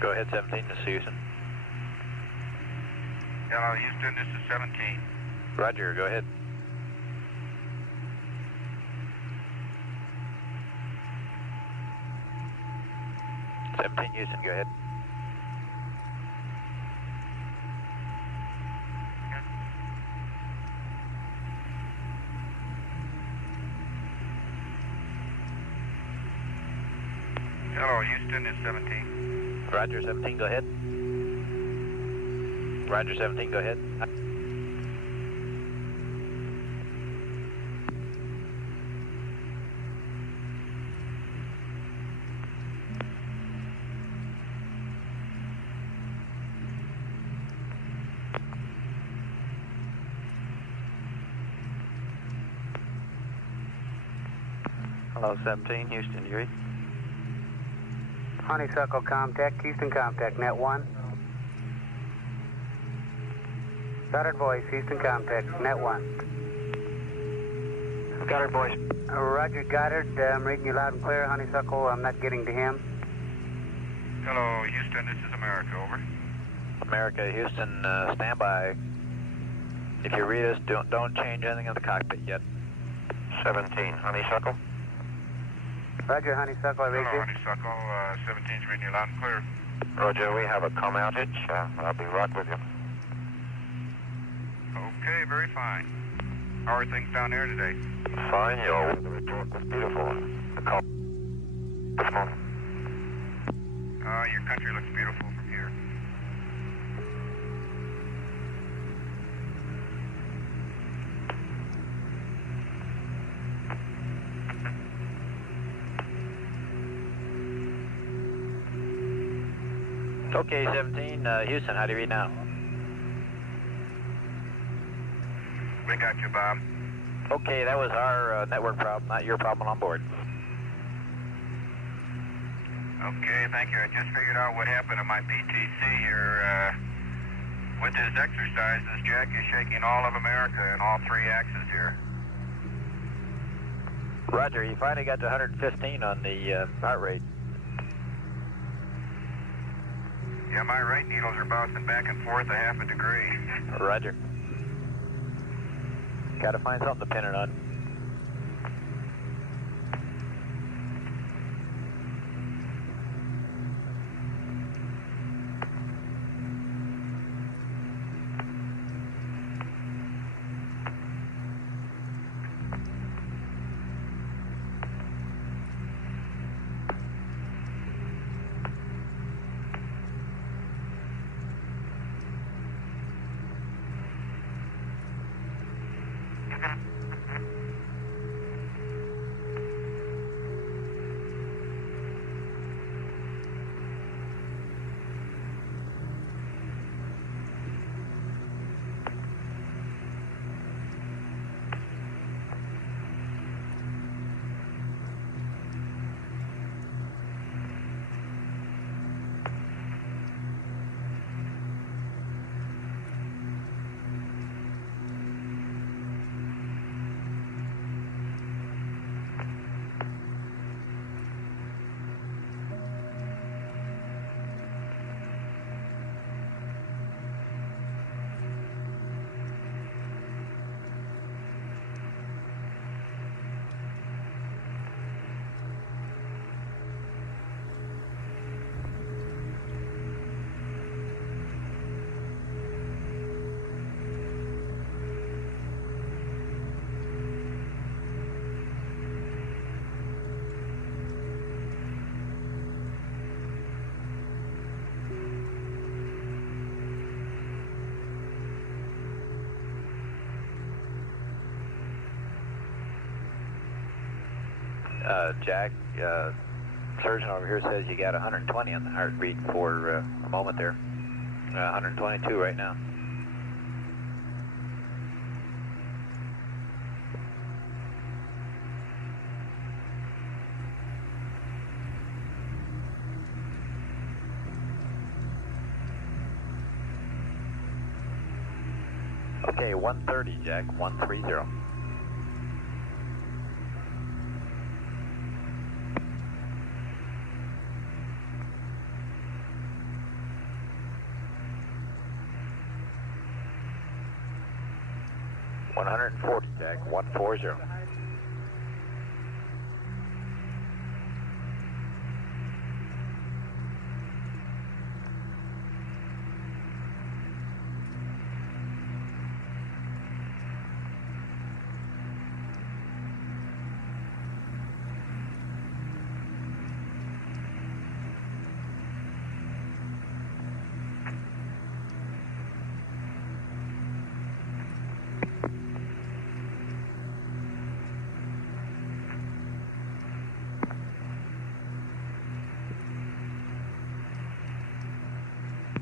Go ahead, 17, this is Houston. Hello, Houston, this is 17. Roger, go ahead. Houston, go ahead. Hello, Houston, it's 17. Roger, 17, go ahead. Roger, 17, go ahead. Hello, 17, Houston, you read? Honeysuckle Comtech, Houston Comtech, net 1. Goddard voice, Houston Comtech, net 1. Goddard voice. Roger, Goddard, I'm reading you loud and clear. Honeysuckle, I'm not getting to him. Hello, Houston, this is America, over. America, Houston, stand by. If you read us, don't change anything in the cockpit yet. 17, Honeysuckle. Roger, Honeysuckle, I read Hello, you. Honeysuckle, 17's reading you loud and clear. Roger, we have a comm outage. I'll be right with you. Okay, very fine. How are things down there today? Fine, your weather report was beautiful. The call this morning. Your country looks beautiful from here. Okay, 17, Houston, how do you read now? We got you, Bob. Okay, that was our network problem, not your problem on board. Okay, thank you. I just figured out what happened to my PTC here. With this exercise, this jack is shaking all of America in all three axes here. Roger, you finally got to 115 on the heart rate. Yeah, my right needles are bouncing back and forth a half a degree. Roger. Gotta find something to pin it on. Jack, surgeon over here says you got 120 on the heartbeat for a moment there. 122 right now. Okay, 130, Jack, 130. 140, Jack, 140.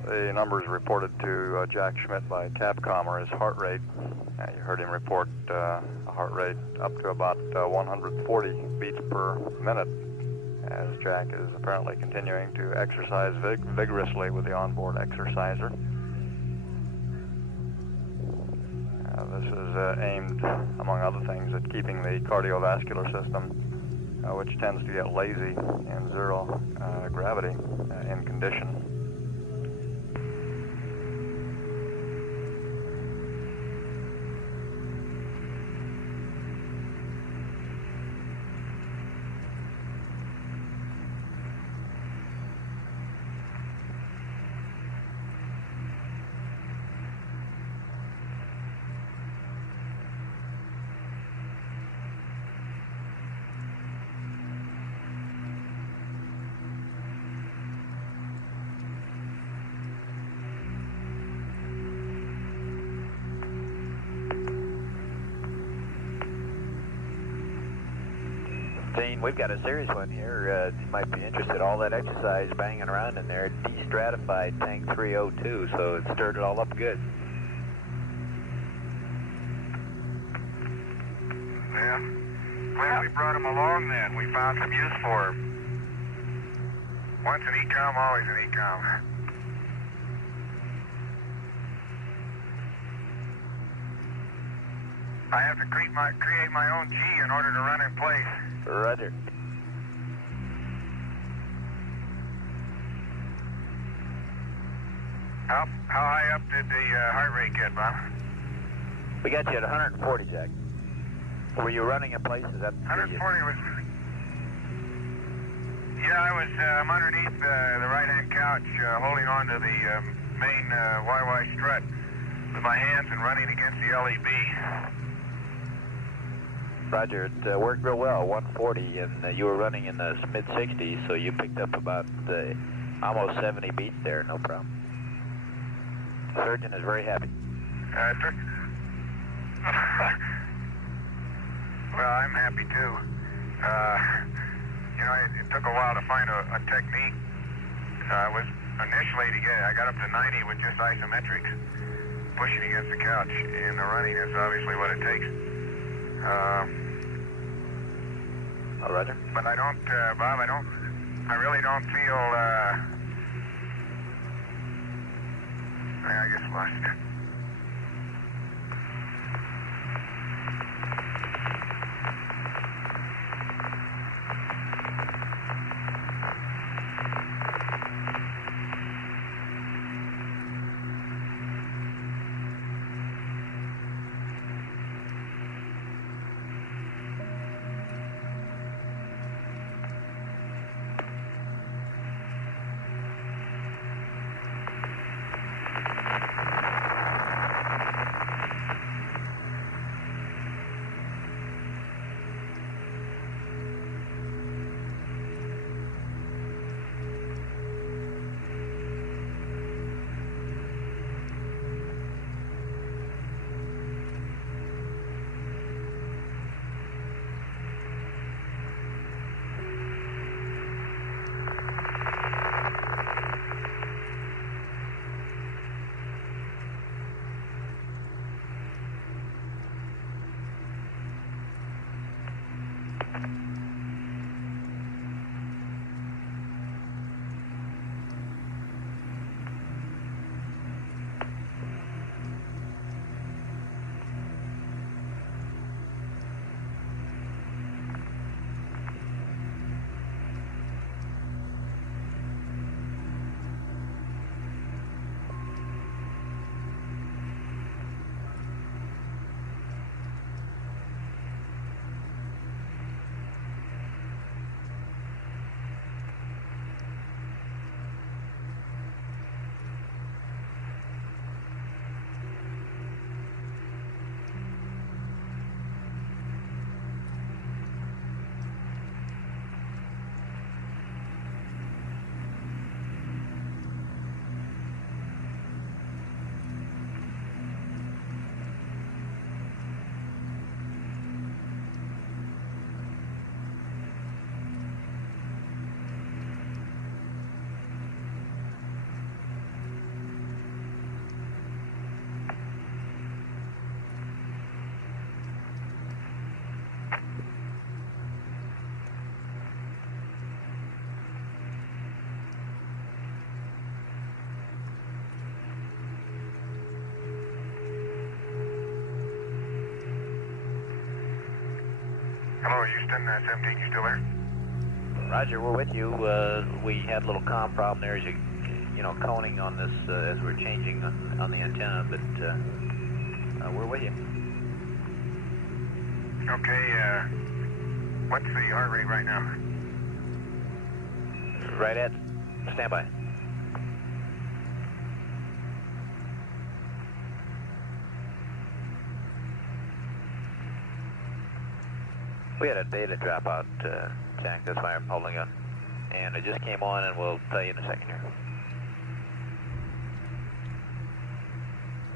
The numbers reported to Jack Schmidt by Capcom are his heart rate. You heard him report a heart rate up to about 140 beats per minute, as Jack is apparently continuing to exercise vigorously with the onboard exerciser. This is aimed, among other things, at keeping the cardiovascular system, which tends to get lazy in zero gravity, in condition. Dean, we've got a serious one here. You might be interested. All that exercise banging around in there de-stratified tank 302, so it stirred it all up good. Yeah. Glad we brought him along then. We found some use for him. Once an ecom, always an ecom. I have to create my own G in order to run in place. Roger. How high up did the heart rate get, Bob? We got you at 140, Jack. Were you running in place? Is that 140 was... Yeah, I'm underneath the right-hand couch, holding on to the main YY strut with my hands and running against the LEB. Roger, it worked real well, 140, and you were running in the mid-60s, so you picked up about almost 70 beats there, no problem. The surgeon is very happy. Well, I'm happy too. You know, it took a while to find a technique. I got up to 90 with just isometrics, pushing against the couch, and the running is obviously what it takes. Oh, Roger. But I don't, Bob, I really don't feel, I guess I lost it. Hello, Houston, 17, you still there? Roger, we're with you. We had a little comm problem there as you know, coning on this as we're changing on the antenna, but we're with you. Okay, what's the heart rate right now? Right at standby. We had a data dropout, Jack. That's why I'm holding on. And it just came on, and we'll tell you in a second here.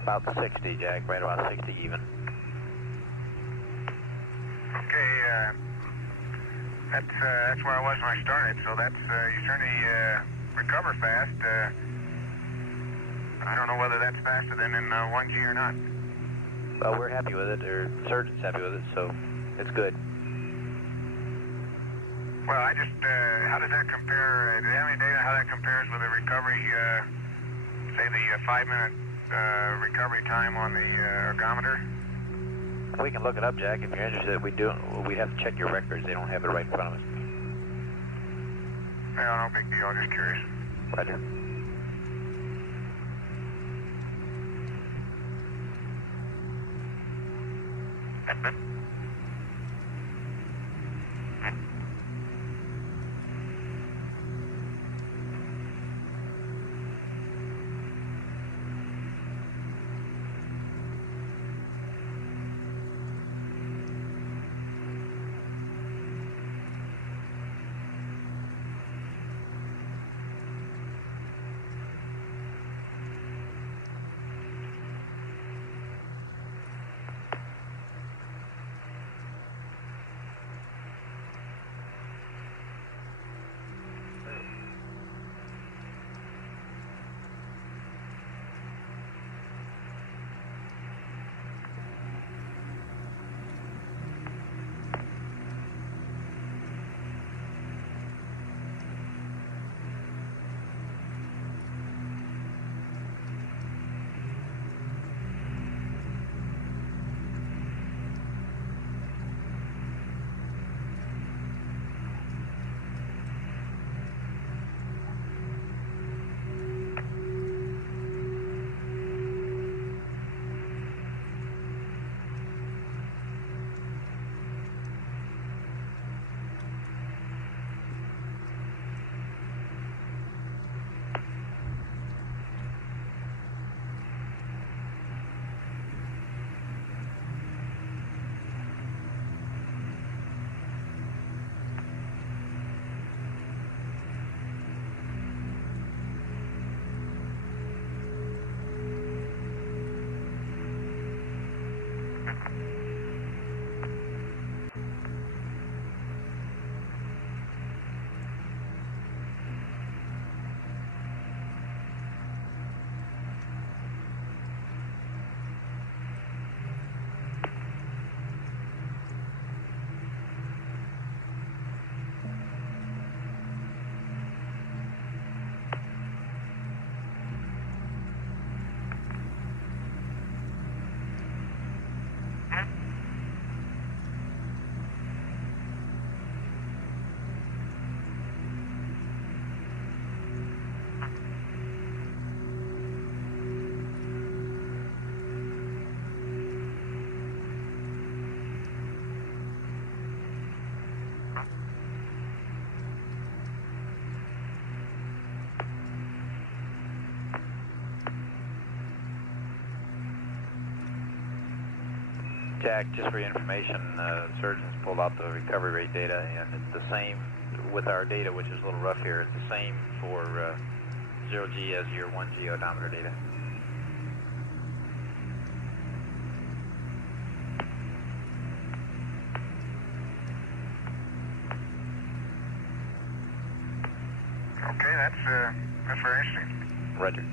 About 60, Jack. Right about 60 even. Okay, that's where I was when I started, so that's, you certainly recover fast. I don't know whether that's faster than in 1G or not. Well, we're happy with it, or the surgeon's happy with it, so it's good. Well, I just, how does that compare, do you have any data how that compares with the recovery, say the 5-minute recovery time on the ergometer? We can look it up, Jack, if you're interested. We'd have to check your records. They don't have it right in front of us. Yeah, no big deal, I'm just curious. Roger. Jack, just for your information, surgeons pulled out the recovery rate data, and it's the same with our data, which is a little rough here. It's the same for 0G as your 1G odometer data. Okay, that's very interesting. Roger.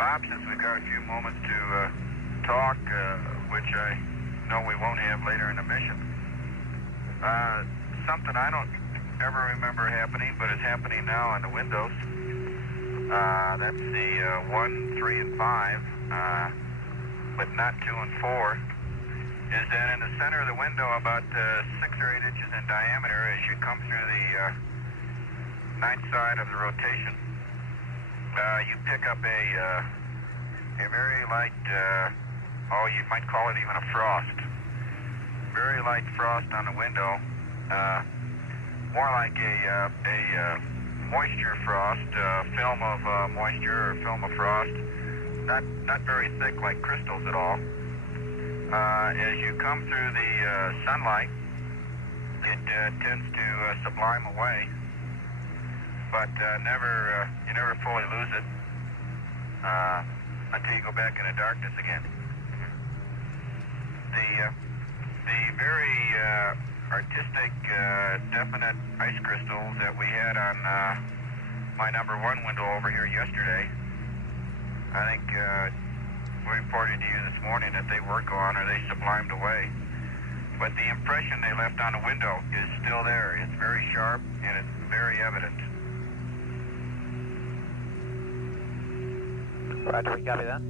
Bob, since we've got a few moments to talk, which I know we won't have later in the mission, something I don't ever remember happening, but it's happening now on the windows. That's the 1, 3, and 5, but not 2 and 4, is that in the center of the window, about 6 or 8 inches in diameter, as you come through the night side of the rotation, you pick up a very light, you might call it even a frost. Very light frost on the window, more like a moisture frost, film of moisture or film of frost, not very thick like crystals at all. As you come through the sunlight, it tends to sublime away, but you never fully lose it until you go back into darkness again. The very artistic, definite ice crystals that we had on my number 1 window over here yesterday, I think we reported to you this morning that they were gone or they sublimed away. But the impression they left on the window is still there. It's very sharp and it's very evident. Roger, we copy that.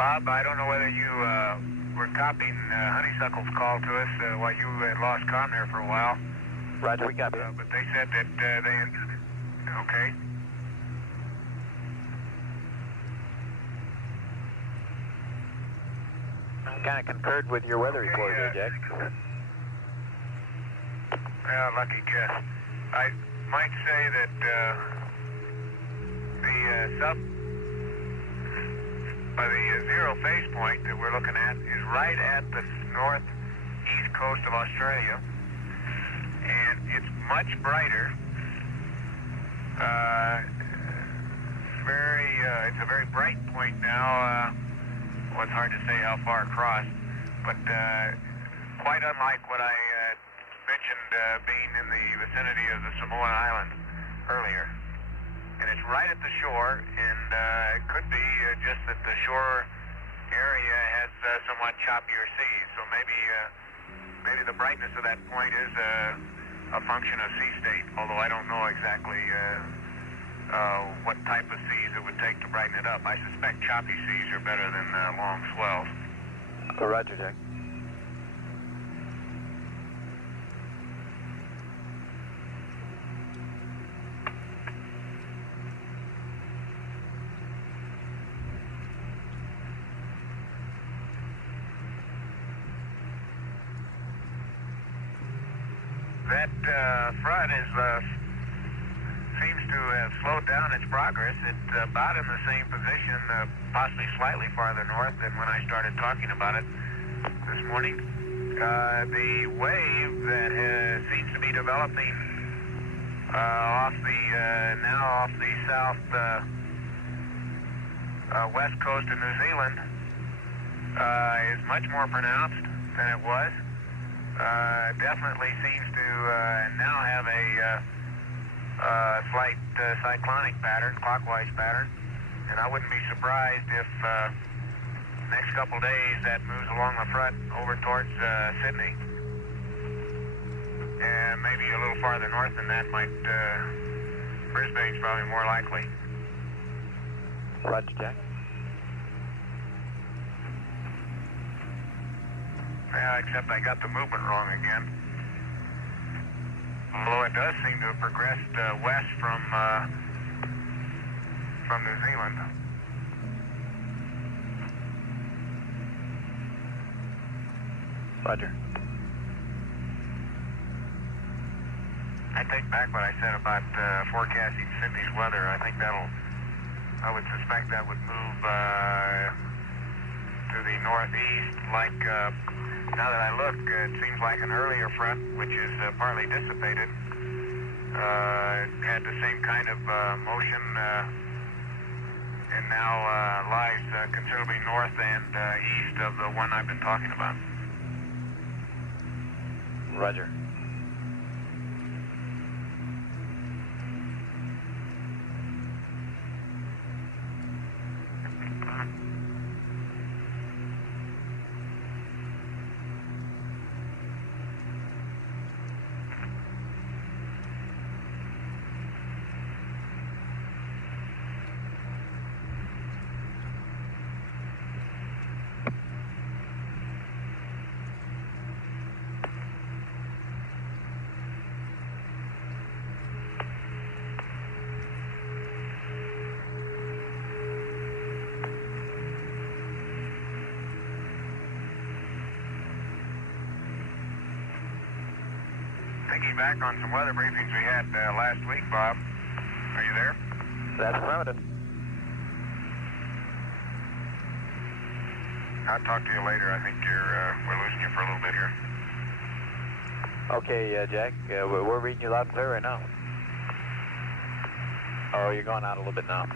Bob, I don't know whether you were copying Honeysuckle's call to us while you had lost comm there for a while. Roger, we copy. But they said that they... Okay. Kind of concurred with your weather report there, Jack. Well, lucky guess. I might say that the zero phase point that we're looking at is right at the northeast coast of Australia, and it's much brighter. It's a very bright point now. Well, it's hard to say how far across, but quite unlike what I mentioned being in the vicinity of the Samoan Islands earlier. And it's right at the shore, and it could be just that the shore area has somewhat choppier seas. So maybe the brightness of that point is a function of sea state, although I don't know exactly what type of seas it would take to brighten it up. I suspect choppy seas are better than long swells. Roger, Jack. That front seems to have slowed down its progress. It's about in the same position, possibly slightly farther north than when I started talking about it this morning. The wave that seems to be developing off the south west coast of New Zealand is much more pronounced than it was. Definitely seems to now have a slight cyclonic pattern, clockwise pattern, and I wouldn't be surprised if next couple days that moves along the front over towards Sydney, and maybe a little farther north than that Brisbane's probably more likely. Roger, Jack. Yeah, except I got the movement wrong again. Although it does seem to have progressed west from New Zealand. Roger. I take back what I said about forecasting Sydney's weather. I think I would suspect that would move to the northeast. Like, now that I look, it seems like an earlier front, which is partly dissipated, had the same kind of motion, and now lies considerably north and east of the one I've been talking about. Roger. Thinking back on some weather briefings we had last week, Bob. Are you there? That's affirmative. I'll talk to you later. I think we're losing you for a little bit here. Okay, Jack, we're reading you loud and clear right now. Oh, you're going out a little bit now.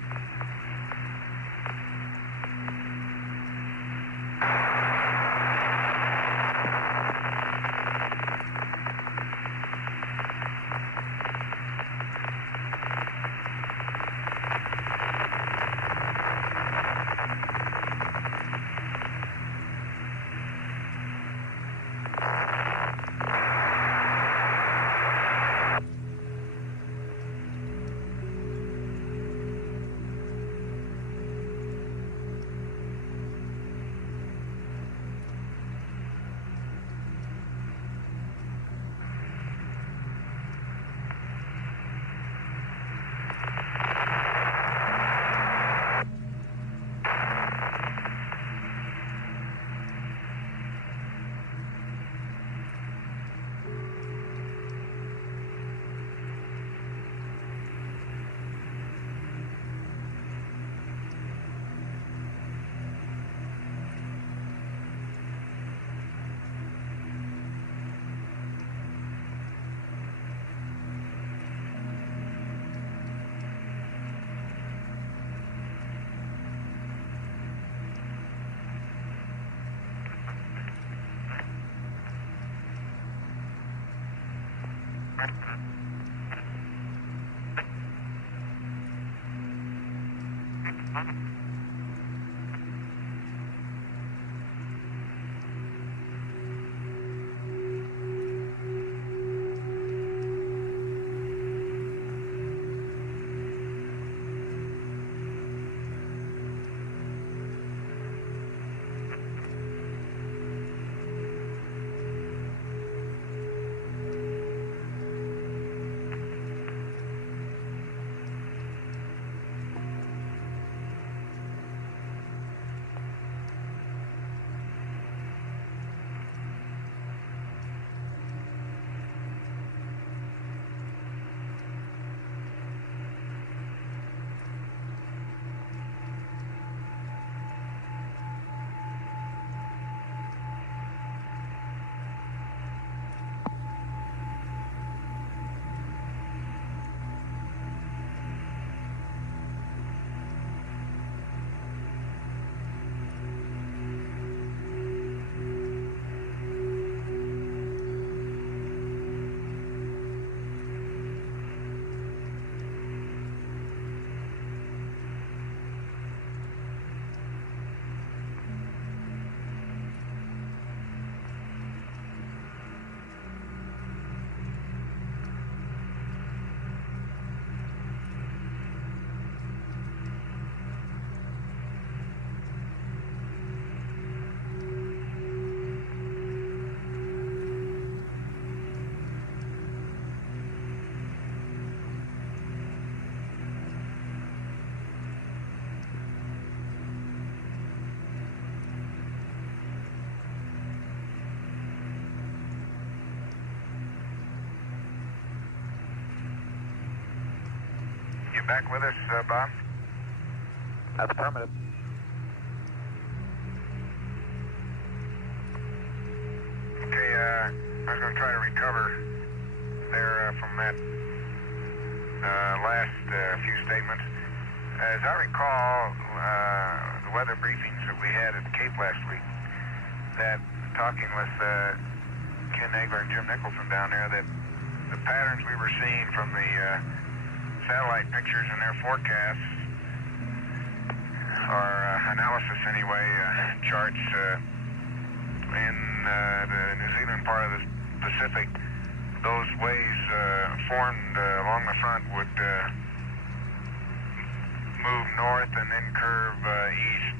Back with us, Bob? That's affirmative. Okay, I was going to try to recover there from that last few statements. As I recall, the weather briefings that we had at the Cape last week, that talking with Ken Nagler and Jim Nicholson down there, that the patterns we were seeing from the satellite pictures and their forecasts, or analysis anyway, charts in the New Zealand part of the Pacific, those waves formed along the front would move north and then curve east.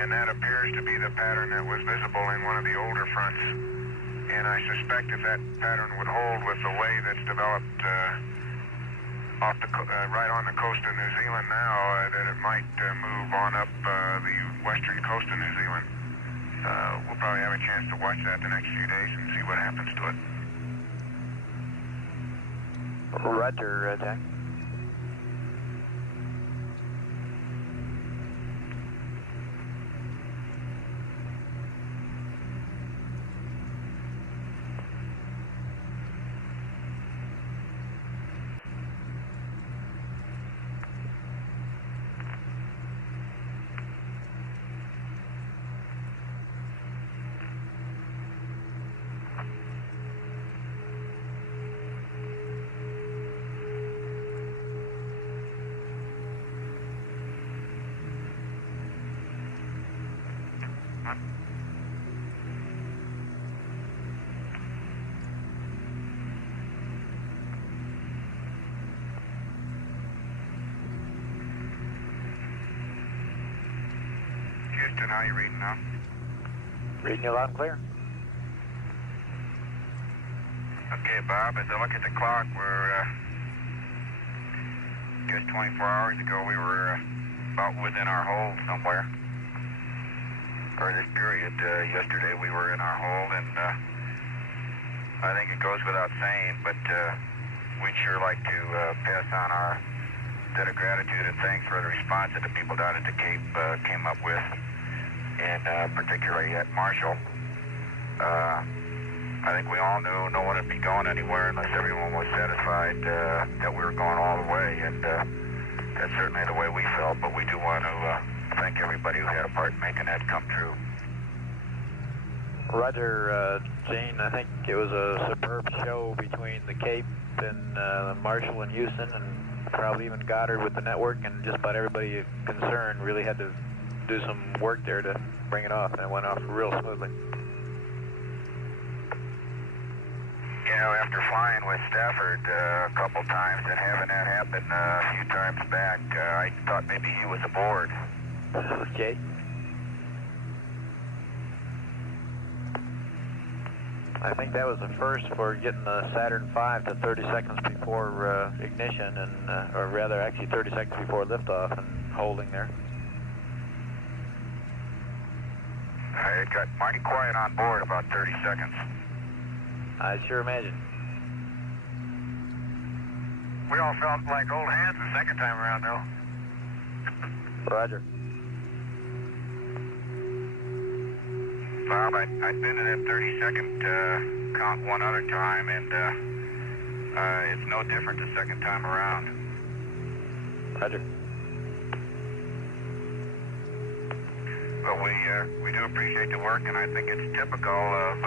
And that appears to be the pattern that was visible in one of the older fronts. And I suspect if that pattern would hold with the way that's developed right on the coast of New Zealand now, that it might move on up the western coast of New Zealand. We'll probably have a chance to watch that the next few days and see what happens to it. Roger, Jack. Houston, how are you reading now? Reading you loud and clear. Okay, Bob, as I look at the clock, we're just 24 hours ago, we were about within our hold somewhere. For this period, yesterday we were in our hold, and I think it goes without saying, but we'd sure like to pass on our debt of gratitude and thanks for the response that the people down at the Cape came up with, and particularly at Marshall. I think we all knew no one would be going anywhere unless everyone was satisfied that we were going all the way, and that's certainly the way we felt, but we do want to thank everybody who had a part in making that come true. Roger, Gene, I think it was a superb show between the Cape and Marshall and Houston, and probably even Goddard with the network, and just about everybody concerned really had to do some work there to bring it off, and it went off real smoothly. You know, after flying with Stafford a couple times and having that happen a few times back, I thought maybe he was aboard. Okay. I think that was the first for getting the Saturn V to 30 seconds before ignition, and or rather actually 30 seconds before liftoff and holding there. It got mighty quiet on board about 30 seconds. I sure imagine. We all felt like old hands the second time around, though. Roger. Bob, I've been in that 30-second count one other time, and it's no different the second time around. Roger. But we do appreciate the work, and I think it's typical of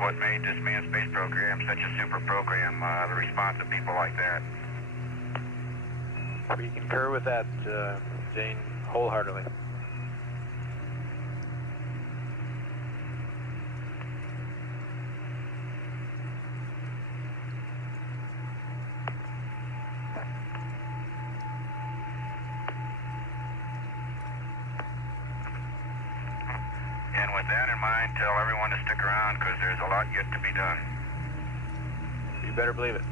what made this manned space program such a super program, the response of people like that. We concur with that, Gene, wholeheartedly. And with that in mind, tell everyone to stick around because there's a lot yet to be done. You better believe it.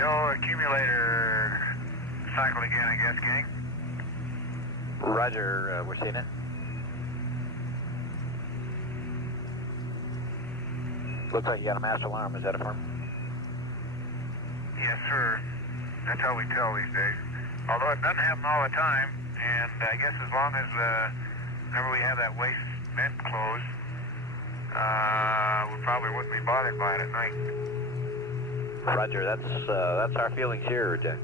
Yo, accumulator cycle again, I guess, gang. Roger, we're seeing it. Looks like you got a master alarm. Is that affirm? Yes, sir. That's how we tell these days. Although it doesn't happen all the time, and I guess as long as whenever we have that waste vent closed, we probably wouldn't be bothered by it at night. Roger, that's our feelings here, Jack.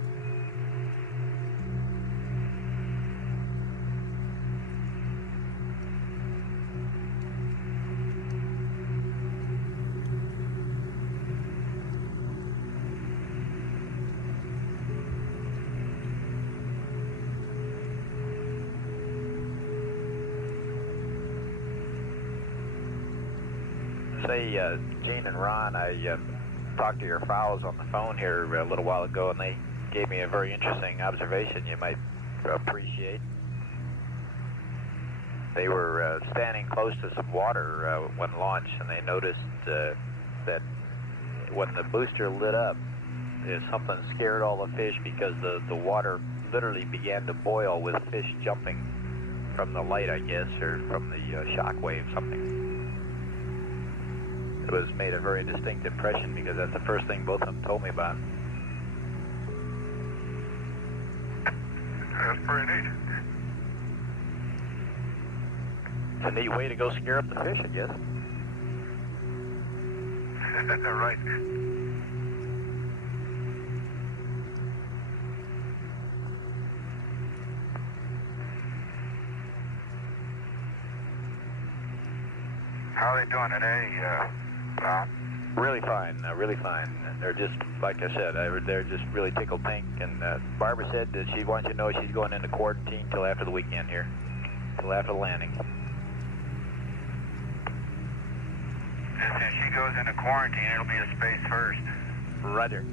Say, Gene and Ron, I talked to your fowls on the phone here a little while ago, and they gave me a very interesting observation you might appreciate. They were standing close to some water when launched, and they noticed that when the booster lit up, something scared all the fish because the water literally began to boil with fish jumping from the light, I guess, or from the shock wave, something. It was made a very distinct impression because that's the first thing both of them told me about. That's pretty neat. It's a neat way to go scare up the fish, I guess. Right. How are they doing today, Bob? Really fine, really fine. They're just, like I said, they're just really tickled pink. And Barbara said that she wants you to know she's going into quarantine till after the weekend here, till after the landing. If she goes into quarantine, it'll be a space first. Roger.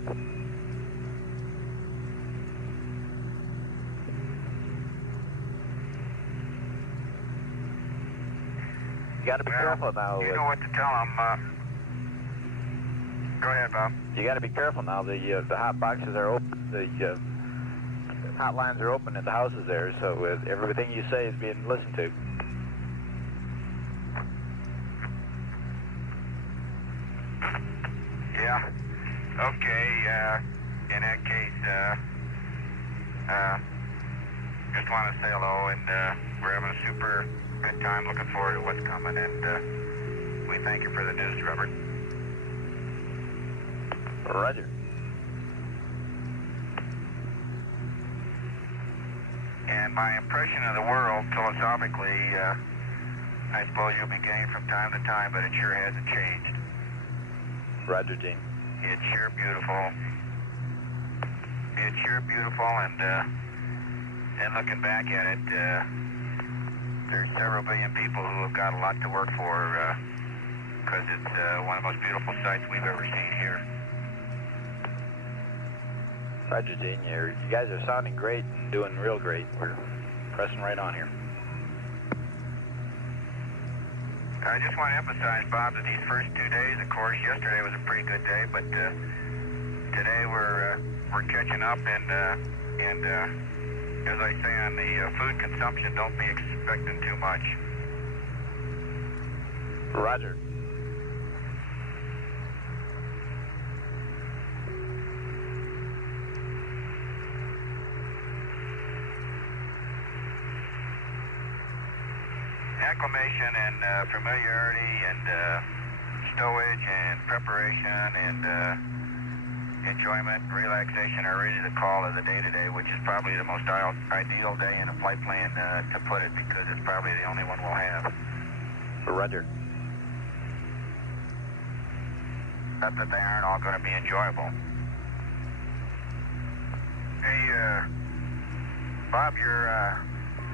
You got to be careful now. You know what to tell them. Go ahead, Bob. You got to be careful now. The hot boxes are open. The hotlines are open at the houses there, so everything you say is being listened to. Yeah. Okay. In that case, just want to say hello, and we're having a super good time. Looking forward to what's coming, and we thank you for the news, Robert. Roger. And my impression of the world, philosophically, I suppose you'll be getting from time to time, but it sure hasn't changed. Roger, Gene. It's sure beautiful. It's sure beautiful, and looking back at it, there's several billion people who have got a lot to work for, because it's one of the most beautiful sights we've ever seen here. Roger, Gene. You guys are sounding great and doing real great. We're pressing right on here. I just want to emphasize, Bob, that these first 2 days, of course, yesterday was a pretty good day, but today we're catching up, and as I say on the food consumption, don't be expecting too much. Roger. Acclimation and familiarity and stowage and preparation and enjoyment and relaxation are really the call of the day-to-day, which is probably the most ideal day in a flight plan, to put it, because it's probably the only one we'll have. Roger. Not that they aren't all going to be enjoyable. Hey, Bob, your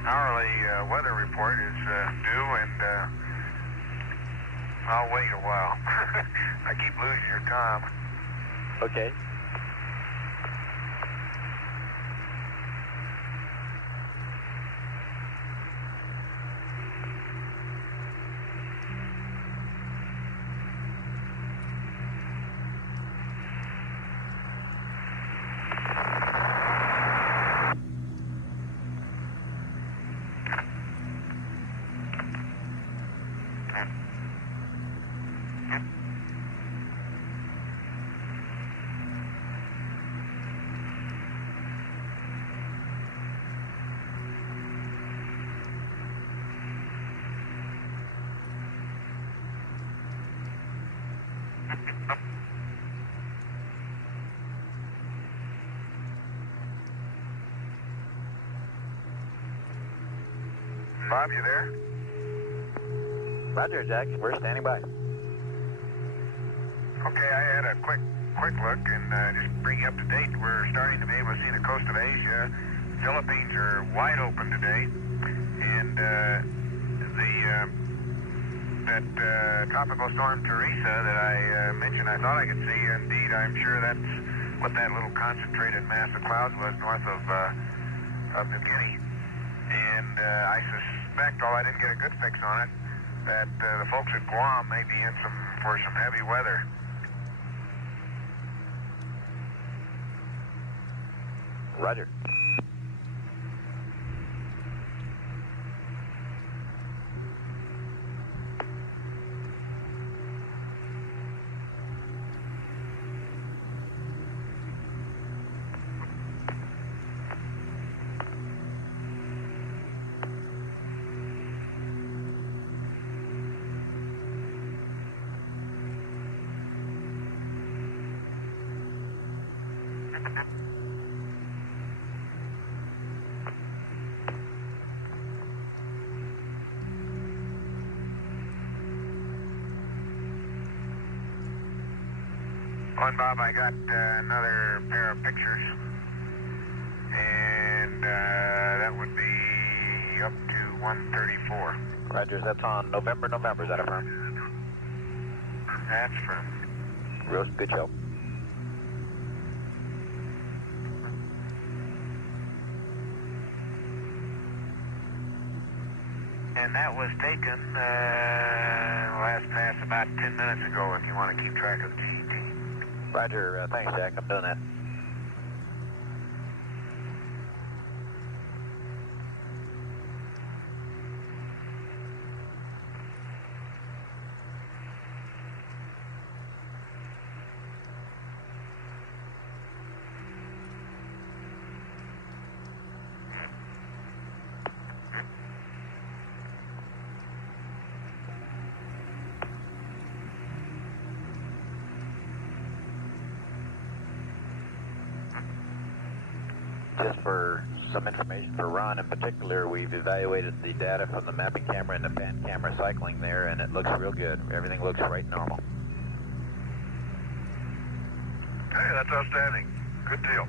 hourly weather report is due, and I'll wait a while. I keep losing your time. Okay. Bob, you there? Roger, Jack. We're standing by. Okay, I had a quick look and just bring you up to date. We're starting to be able to see the coast of Asia. Philippines are wide open today, and that tropical storm Teresa that I mentioned, I thought I could see. Indeed, I'm sure that's what that little concentrated mass of clouds was north of New Guinea. And I suspect, although I didn't get a good fix on it, that the folks at Guam may be in for some heavy weather. Roger. Well, Bob, I got another pair of pictures, and that would be up to 134. Roger, that's on November, is that a firm? That's from. Real good show. And that was taken last pass about 10 minutes ago, if you want to keep track of the GET. Roger, thanks, Jack. I'm doing that. Just for some information for Ron in particular, we've evaluated the data from the mapping camera and the pan camera cycling there, and it looks real good. Everything looks right normal. Hey, that's outstanding. Good deal.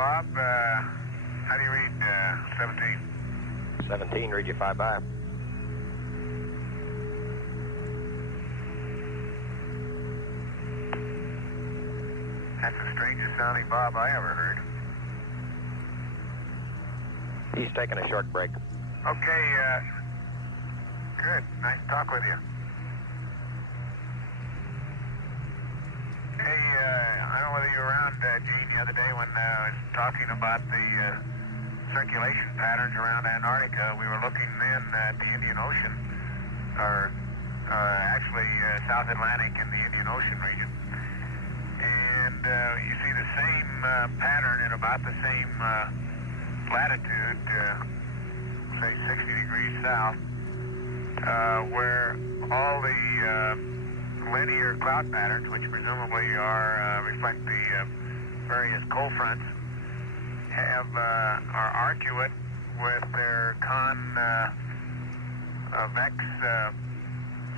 Bob, how do you read 17? 17, read you 5 by. That's the strangest sounding Bob I ever heard. He's taking a short break. Okay, good. Nice to talk with you. Hey, I don't know whether you were around, Gene, the other day when I was talking about the circulation patterns around Antarctica. We were looking then at the Indian Ocean, or actually South Atlantic and the Indian Ocean region. And you see the same pattern in about the same latitude, say 60 degrees south, where all the linear cloud patterns, which presumably reflect the various cold fronts, are arcuate with their convex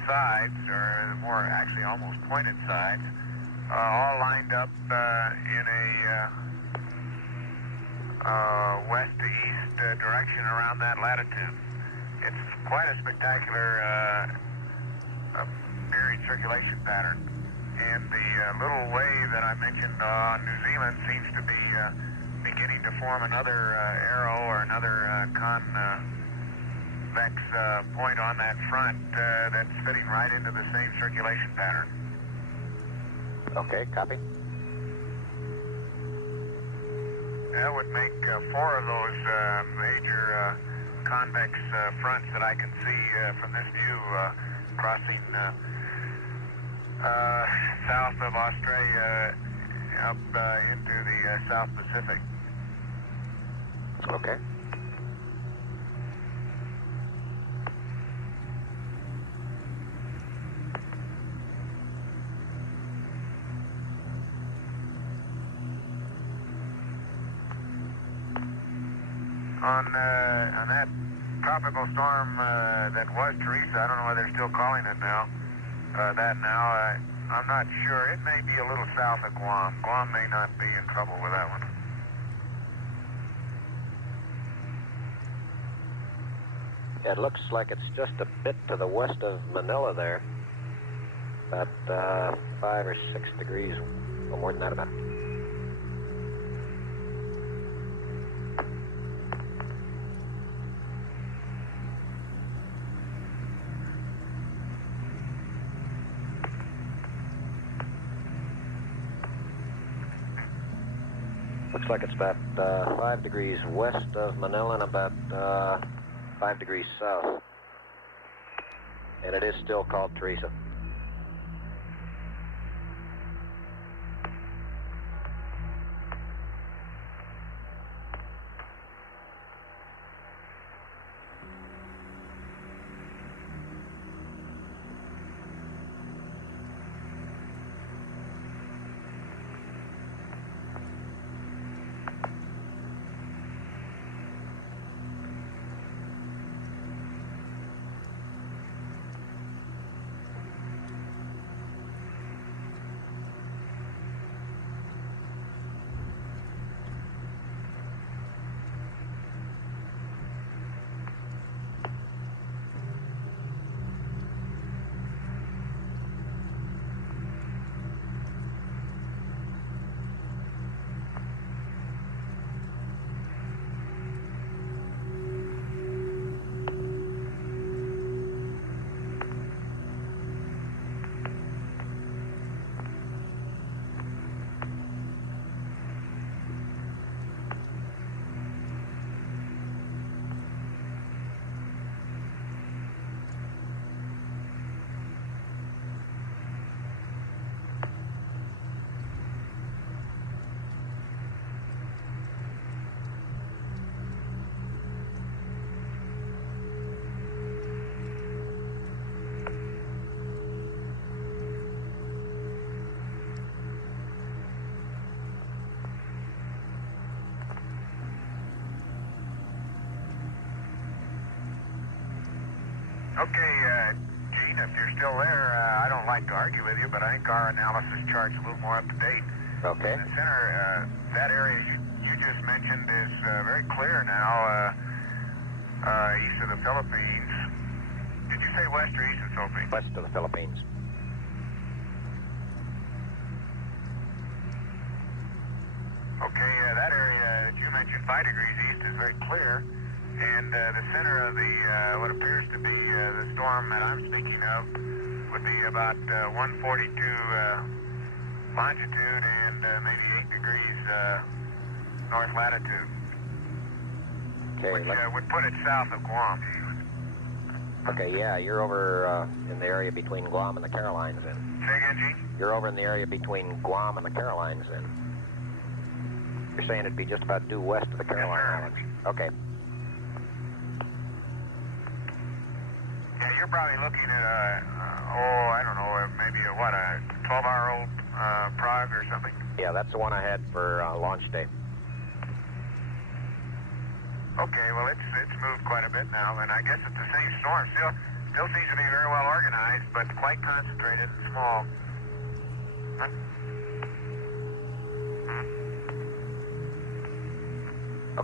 sides, or more actually almost pointed sides, all lined up in a west to east direction around that latitude. It's quite a spectacular period circulation pattern. And the little wave that I mentioned on New Zealand seems to be beginning to form another arrow or another convex point on that front that's fitting right into the same circulation pattern. Okay, copy. That would make 4 of those major convex fronts that I can see from this view crossing south of Australia up into the South Pacific. Okay. On that tropical storm that was Teresa, I don't know whether they're still calling it now. I'm not sure. It may be a little south of Guam. Guam may not be in trouble with that one. It looks like it's just a bit to the west of Manila there. About 5 or 6 degrees, or more than that about. Looks like it's about 5 degrees west of Manila and about 5 degrees south. And it is still called Teresa. Okay, Gene, if you're still there, I don't like to argue with you, but I think our analysis chart's a little more up to date. Okay. In the center, that area you you just mentioned is very clear now, east of the Philippines. Did you say west or east of the Philippines? West of the Philippines. Okay, that area that you mentioned, 5 degrees east, is very clear. And the center of the what appears to be the storm that I'm speaking of would be about 142 longitude and maybe 8 degrees north latitude, Okay. which would put it south of Guam. Okay, yeah, you're over in the area between Guam and the Carolines then. Say again, Gene? You're over in the area between Guam and the Carolines then. You're saying it'd be just about due west of the Caroline Islands. Okay. Yeah, you're probably looking at I don't know, maybe a 12-hour-old Prague or something? Yeah, that's the one I had for launch day. Okay, well, it's moved quite a bit now, and I guess it's the same storm. Still seems to be very well organized, but quite concentrated and small. Huh?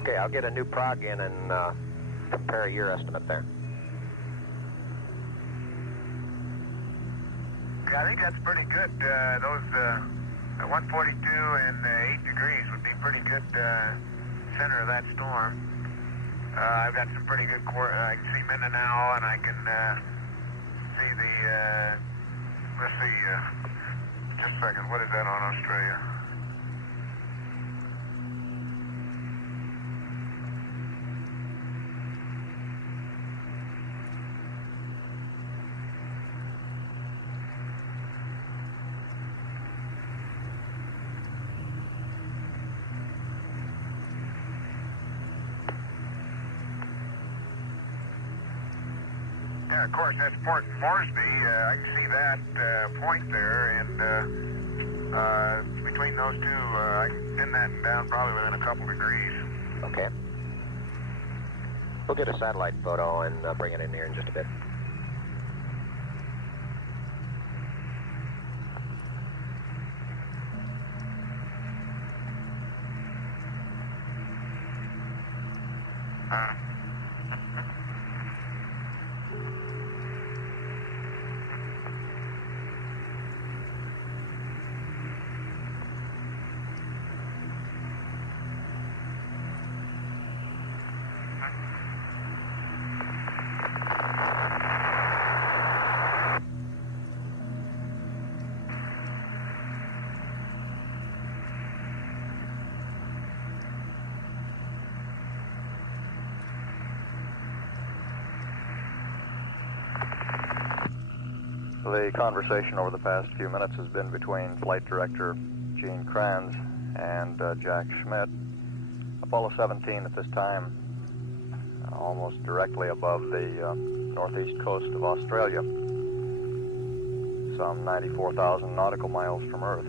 Okay, I'll get a new prog in and compare your estimate there. Yeah, I think that's pretty good. Those 142 and 8 degrees would be pretty good center of that storm. I've got some pretty good I can see Mindanao, and I can see the, let's see, just a second, what is that on Australia? Yeah, of course, that's Port Moresby. I can see that point there, and between those two, I can pin that down probably within a couple degrees. Okay. We'll get a satellite photo and bring it in here in just a bit. The conversation over the past few minutes has been between Flight Director Gene Kranz and Jack Schmidt. Apollo 17 at this time, almost directly above the northeast coast of Australia, some 94,000 nautical miles from Earth.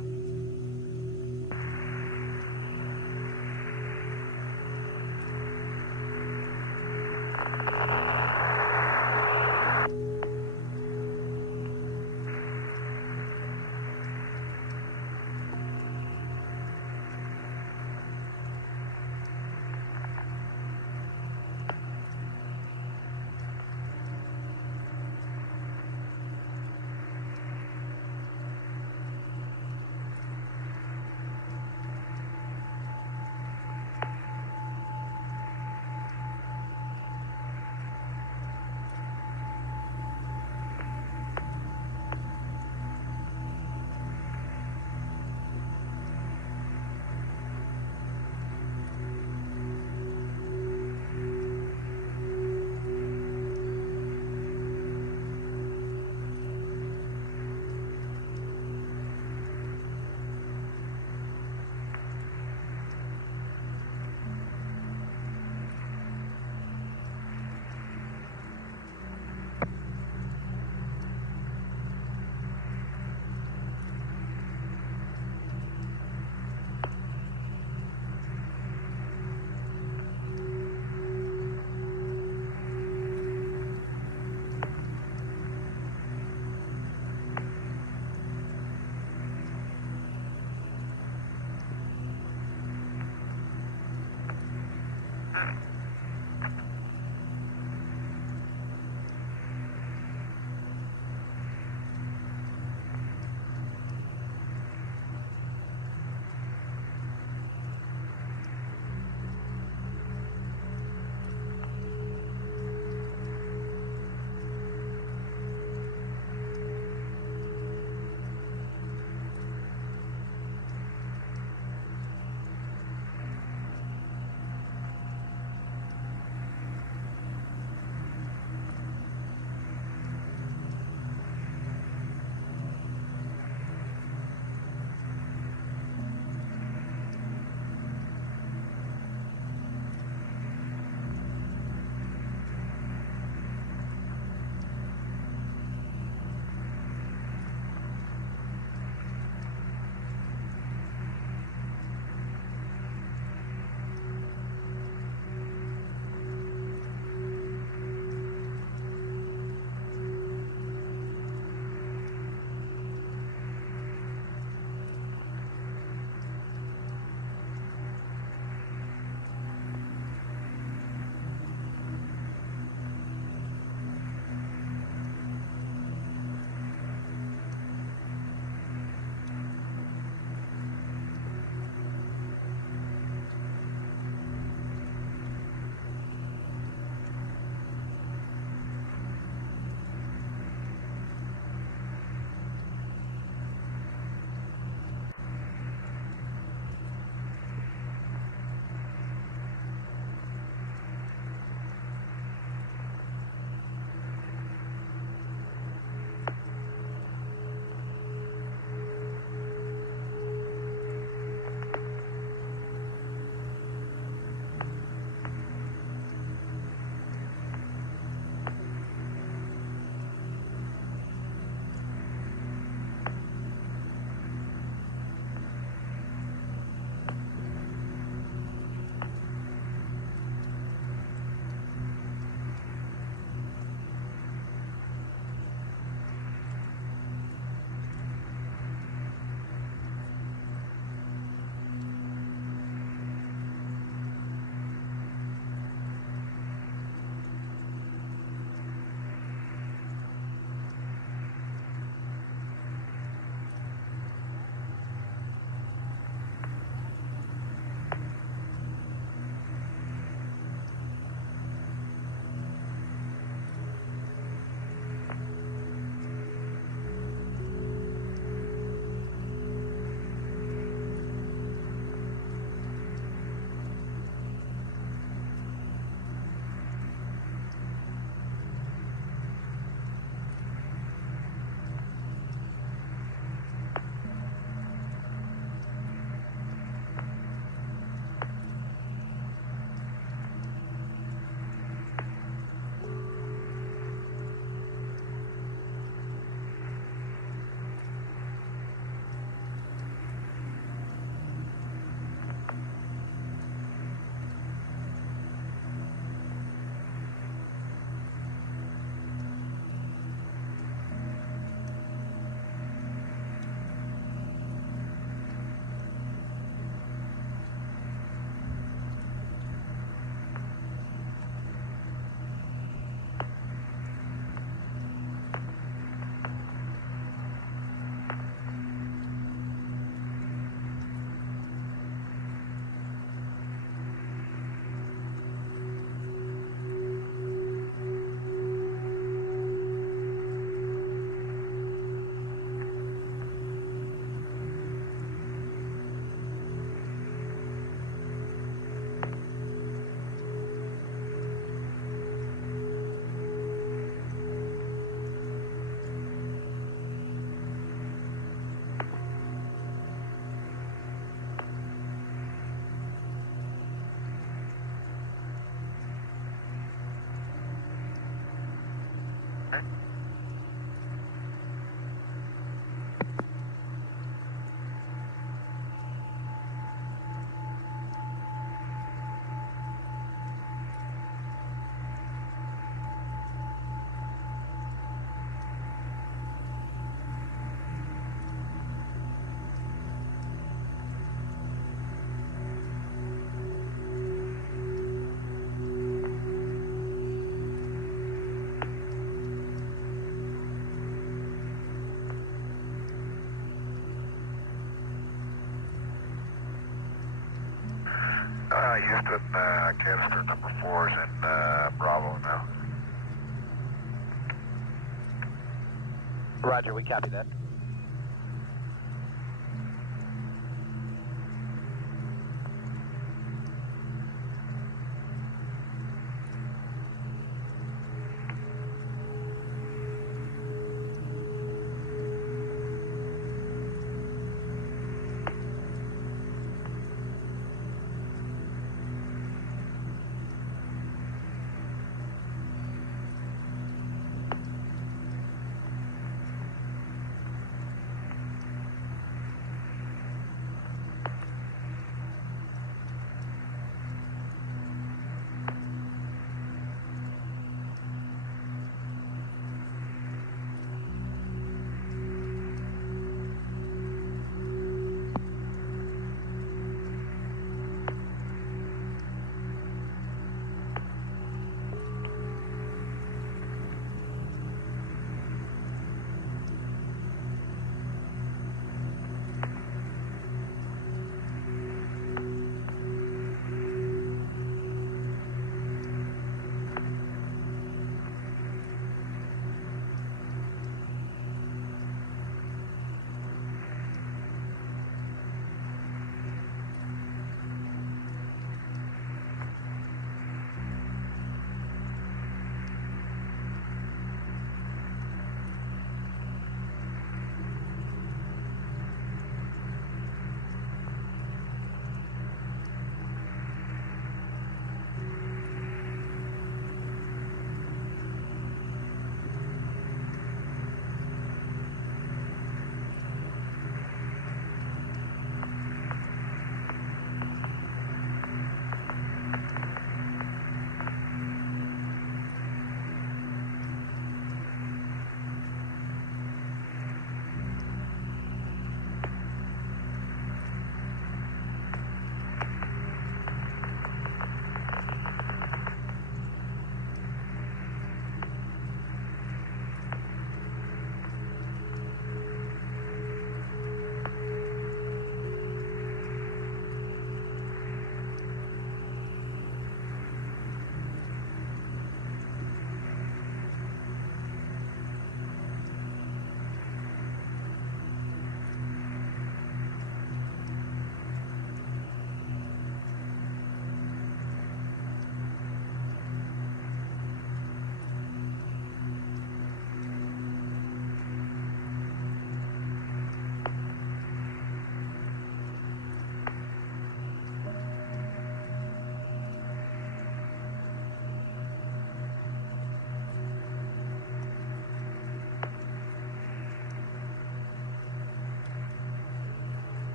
Houston, canister number 4 is in Bravo now. Roger, we copy that.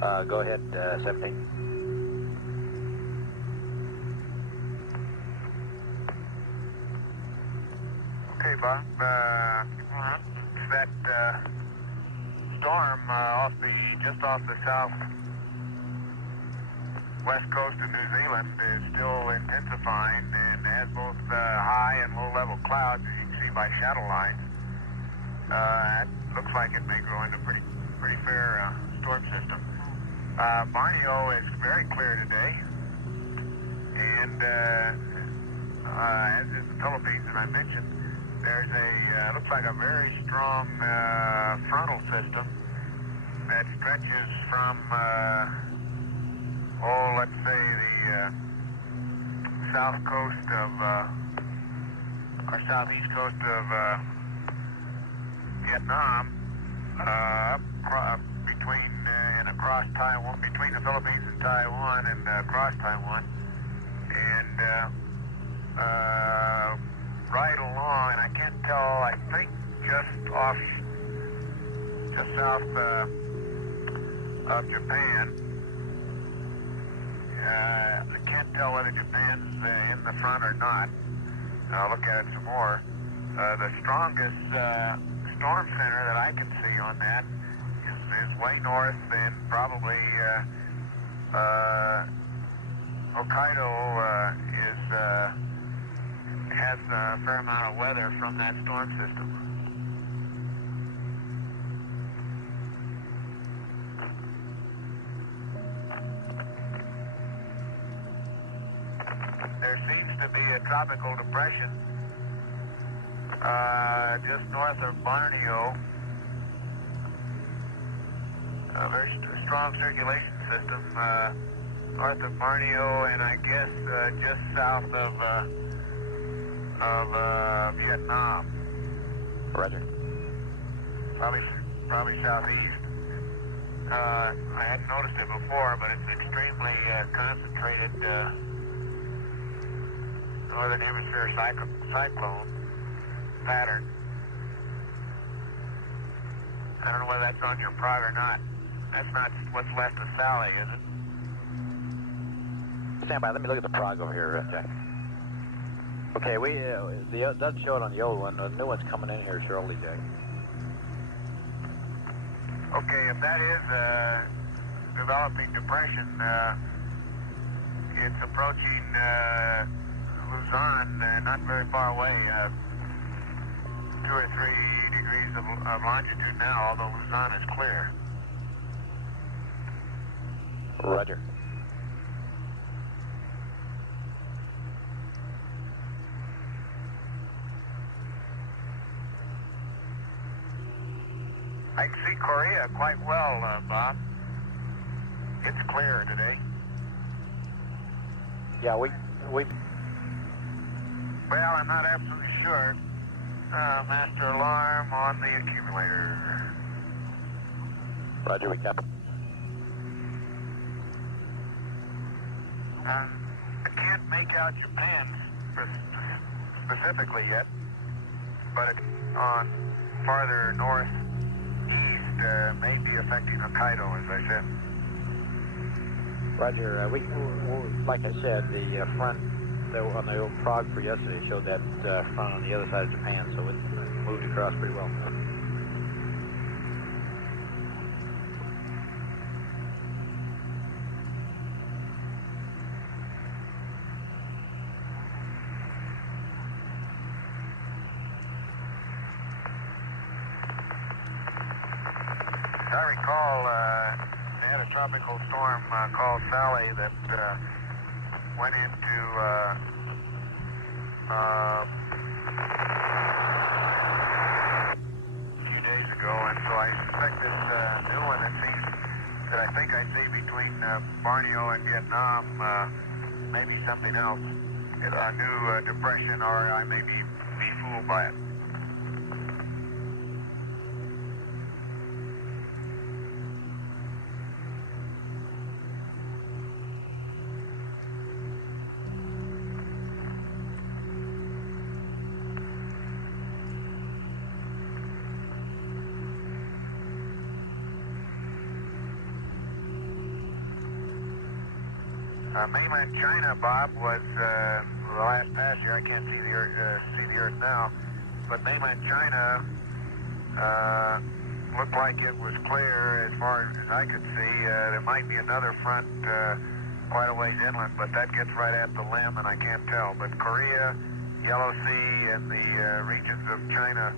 Go ahead, 17. Okay, Bob. It's that storm just off the south west coast of New Zealand is still intensifying and has both high and low level clouds, as you can see by shadow lines. It looks like it may grow into a pretty fair storm system. Borneo is very clear today, and as is the Philippines, and I mentioned, there's looks like a very strong frontal system that stretches from, let's say the south coast of, or southeast coast of Vietnam, between and across Taiwan, between the Philippines and Taiwan, and across Taiwan, and right along, and I can't tell, I think just south of Japan. I can't tell whether Japan's in the front or not. I'll look at it some more. The strongest storm center that I can see on that is way north, and probably Hokkaido has a fair amount of weather from that storm system. There seems to be a tropical depression just north of Borneo. A very strong circulation system north of Borneo, and I guess just south of Vietnam. Roger. Probably southeast. I hadn't noticed it before, but it's extremely concentrated northern hemisphere cyclone pattern. I don't know whether that's on your prog or not. That's not what's left of Sally, is it? Stand by. Let me look at the prog over here, Jack. Okay, it doesn't show it on the old one. The new one's coming in here shortly, Jack. Okay, if that is a developing depression, it's approaching Luzon, not very far away, 2 or 3 degrees of longitude now, although Luzon is clear. Roger. I can see Korea quite well, Bob. It's clear today. Yeah, we. Well, I'm not absolutely sure. Master alarm on the accumulator. Roger, we copy. I can't make out Japan specifically yet, but on farther northeast may be affecting Hokkaido, as I said. Roger, we like I said, the front on the old prog for yesterday showed that front on the other side of Japan, so it moved across pretty well. I recall they had a tropical storm called Sally that went into a few days ago, and so I suspect this new one that I think I see between Borneo and Vietnam may be something else. A new depression, or I may be fooled by it. Mainland China, Bob, was the last pass here. I can't see the Earth now, but mainland China looked like it was clear as far as I could see. There might be another front quite a ways inland, but that gets right at the limb, and I can't tell. But Korea, Yellow Sea, and the regions of China.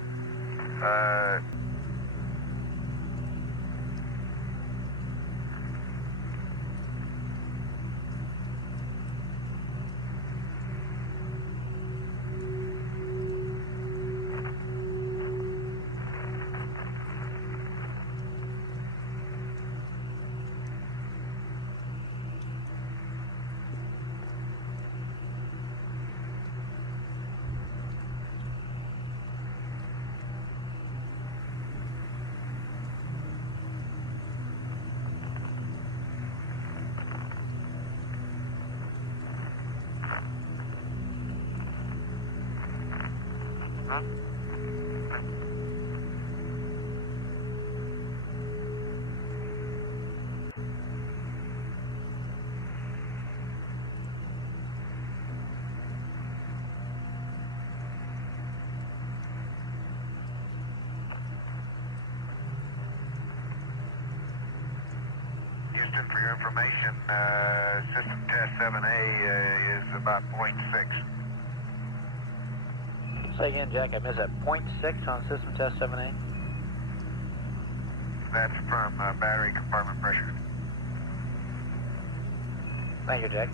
Houston, for your information, system test 7A is about 0.6. Say again, Jack, I missed that. 0.6 on system test 7A? That's from battery compartment pressure. Thank you, Jack.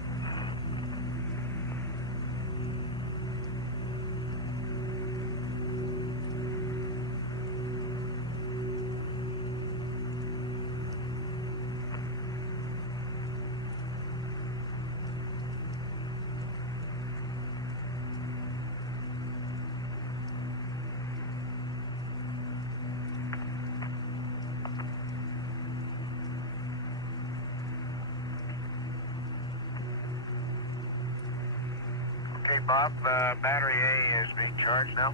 Okay, Bob, battery A is being charged now.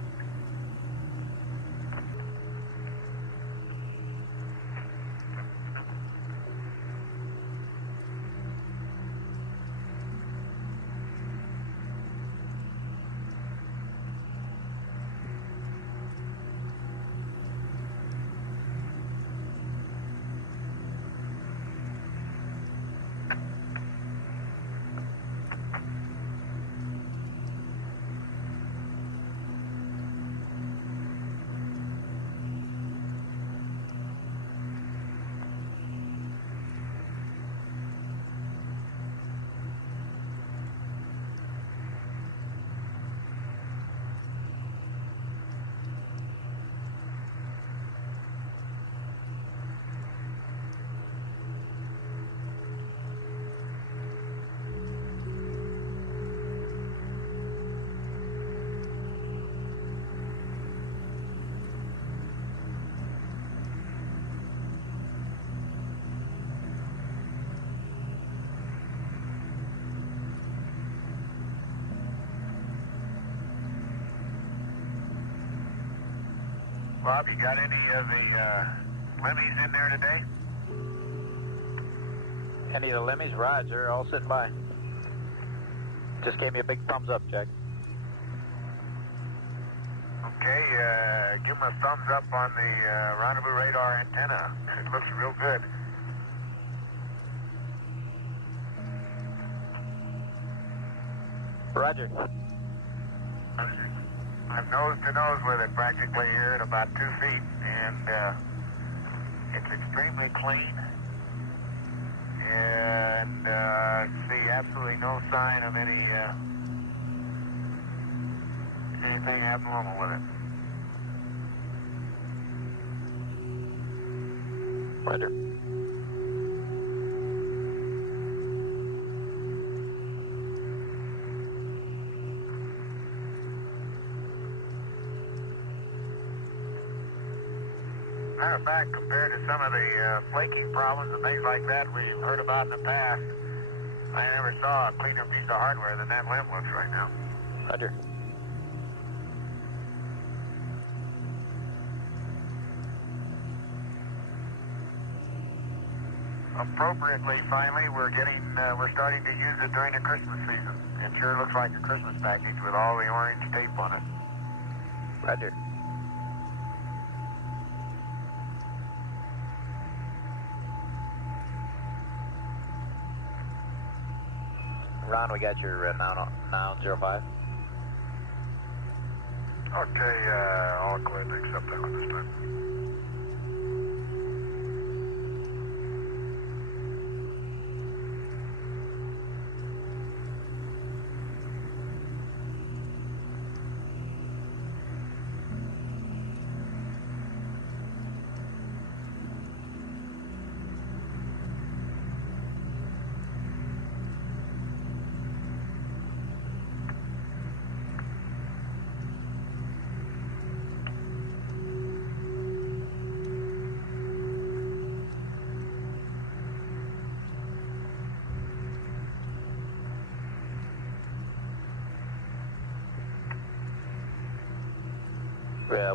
Bob, you got any of the limmies in there today? Any of the limmies? Roger, all sitting by. Just gave me a big thumbs up, Jack. Okay, give them a thumbs up on the rendezvous radar antenna. It looks real good. Roger. I'm nose to nose with it practically here at about 2 feet, and it's extremely clean, and see absolutely no sign of anything abnormal with it. Roger. Matter of fact, compared to some of the flaking problems and things like that we've heard about in the past, I never saw a cleaner piece of hardware than that limb looks right now. Roger. appropriately, finally, we're starting to use it during the Christmas season. It sure looks like a Christmas package with all the orange tape on it. Roger. Ron, we got your noun 05. Okay, I'll go ahead and accept that one this time.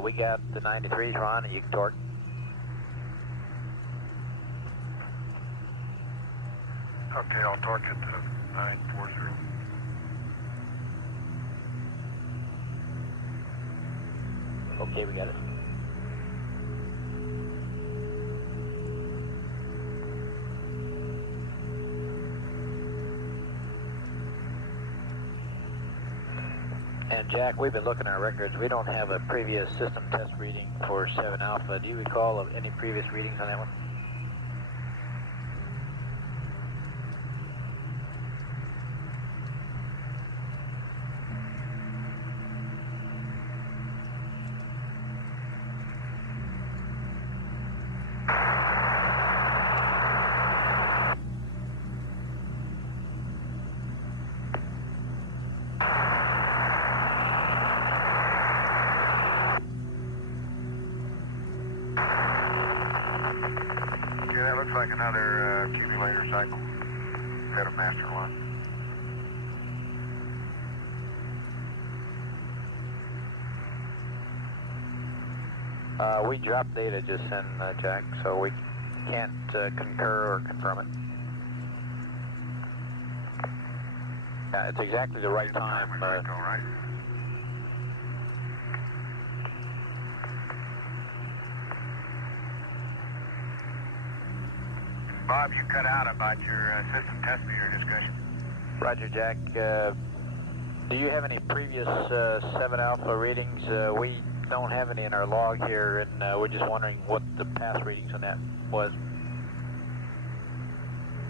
We got the 93s, Ron, and you can torque. Okay, I'll torque it to 940. Okay, we got it. And Jack, we've been looking at our records. We don't have a previous system test reading for 7 Alpha. Do you recall of any previous readings on that one? That looks like another accumulator cycle. Head of master one. We dropped data just in, Jack, so we can't concur or confirm it. Yeah, it's exactly the right time. Right? Bob, you cut out about your system test meter discussion. Roger, Jack. Do you have any previous 7 Alpha readings? We don't have any in our log here, and we're just wondering what the past readings on that was.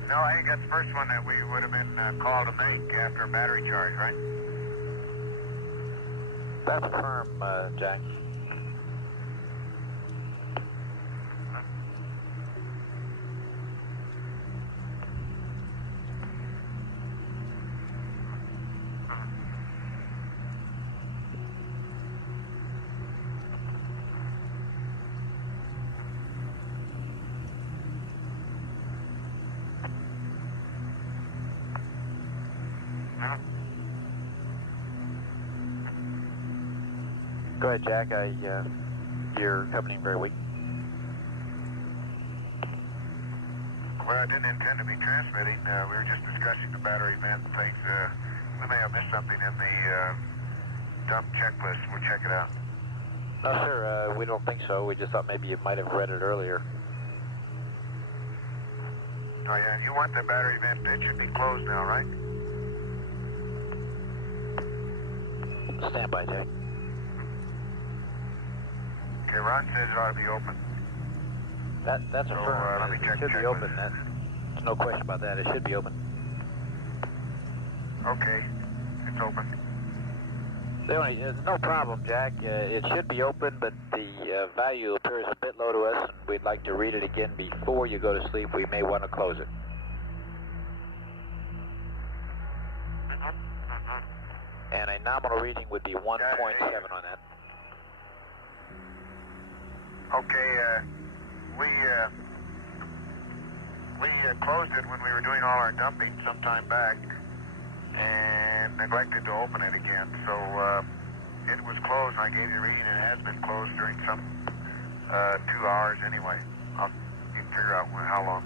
No, I think that's the first one that we would have been called to make after a battery charge, right? That's firm, Jack. Go ahead, Jack. You're accompanying very weak. Well, I didn't intend to be transmitting. We were just discussing the battery vent and things. We may have missed something in the dump checklist. We'll check it out. No, sir. We don't think so. We just thought maybe you might have read it earlier. Oh, yeah. You want the battery vent? It should be closed now, right? Stand by, Jack. Okay, Ron says it ought to be open. That's a firm. Let me check It should the be checklist. open. There's no question about that. It should be open. Okay, it's open. There's no problem, Jack. It should be open, but the value appears a bit low to us, and we'd like to read it again before you go to sleep. We may want to close it. And a nominal reading would be 1.7 on that. Okay, we closed it when we were doing all our dumping some time back and neglected to open it again. So it was closed, and I gave you a reading, and it has been closed during some 2 hours anyway. You can figure out how long.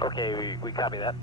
Okay, we copy that.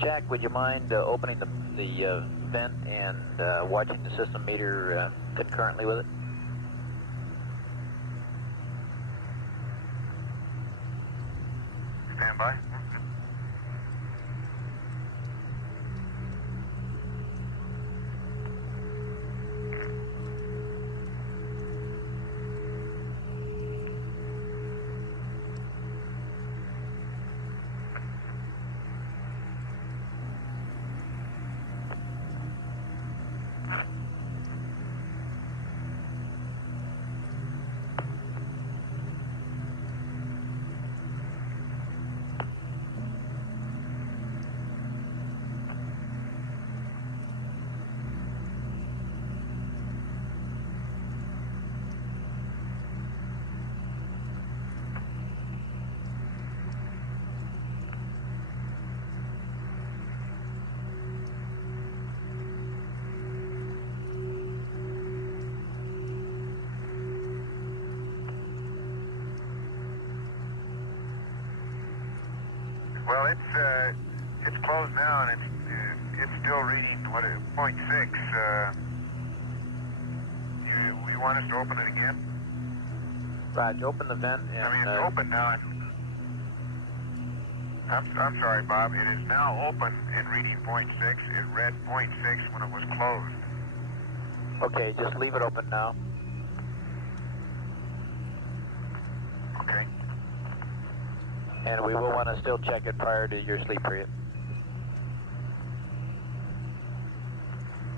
Jack, would you mind opening the vent and watching the system meter concurrently with it? Stand by. Well, it's closed now, and it's still reading 0.6. You want us to open it again? Right, open the vent and... I mean, it's open now. I'm sorry, Bob. It is now open and reading 0.6. It read 0.6 when it was closed. Okay, just leave it open now. Okay. And we will want to still check it prior to your sleep period.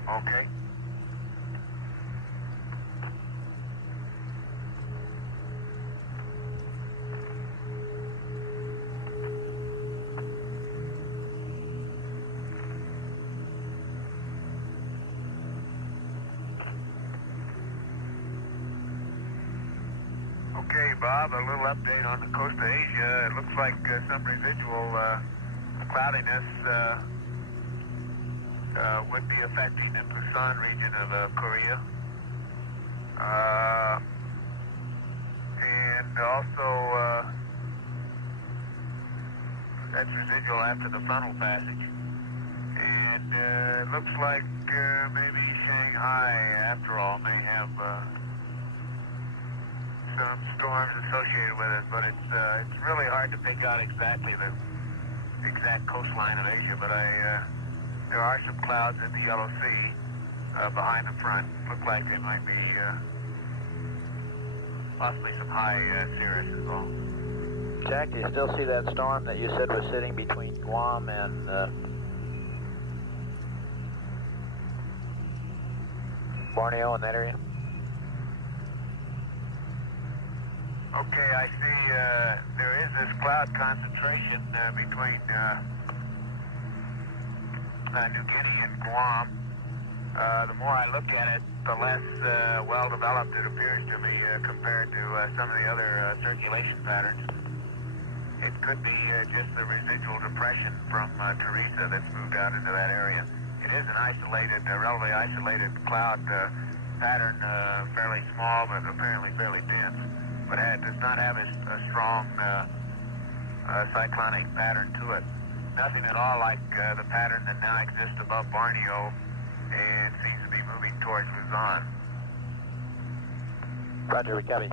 Okay. Okay, Bob, a little update on the coast of Asia. It looks like some residual cloudiness would be affecting the Busan region of Korea. And also, that's residual after the funnel passage. And it looks like maybe Shanghai, after all, may have some storms associated with it, but it's really hard to pick out exactly the exact coastline of Asia. But there are some clouds in the Yellow Sea behind the front. Look like they might be possibly some high cirrus as well. Jack, do you still see that storm that you said was sitting between Guam and Borneo in that area? Okay, I see there is this cloud concentration between New Guinea and Guam. The more I look at it, the less well-developed it appears to me compared to some of the other circulation patterns. It could be just the residual depression from Teresa that's moved out into that area. It is an isolated, relatively isolated cloud pattern, fairly small, but apparently fairly dense. But it does not have a strong cyclonic pattern to it. Nothing at all like the pattern that now exists above Borneo and seems to be moving towards Luzon. Roger, we copy.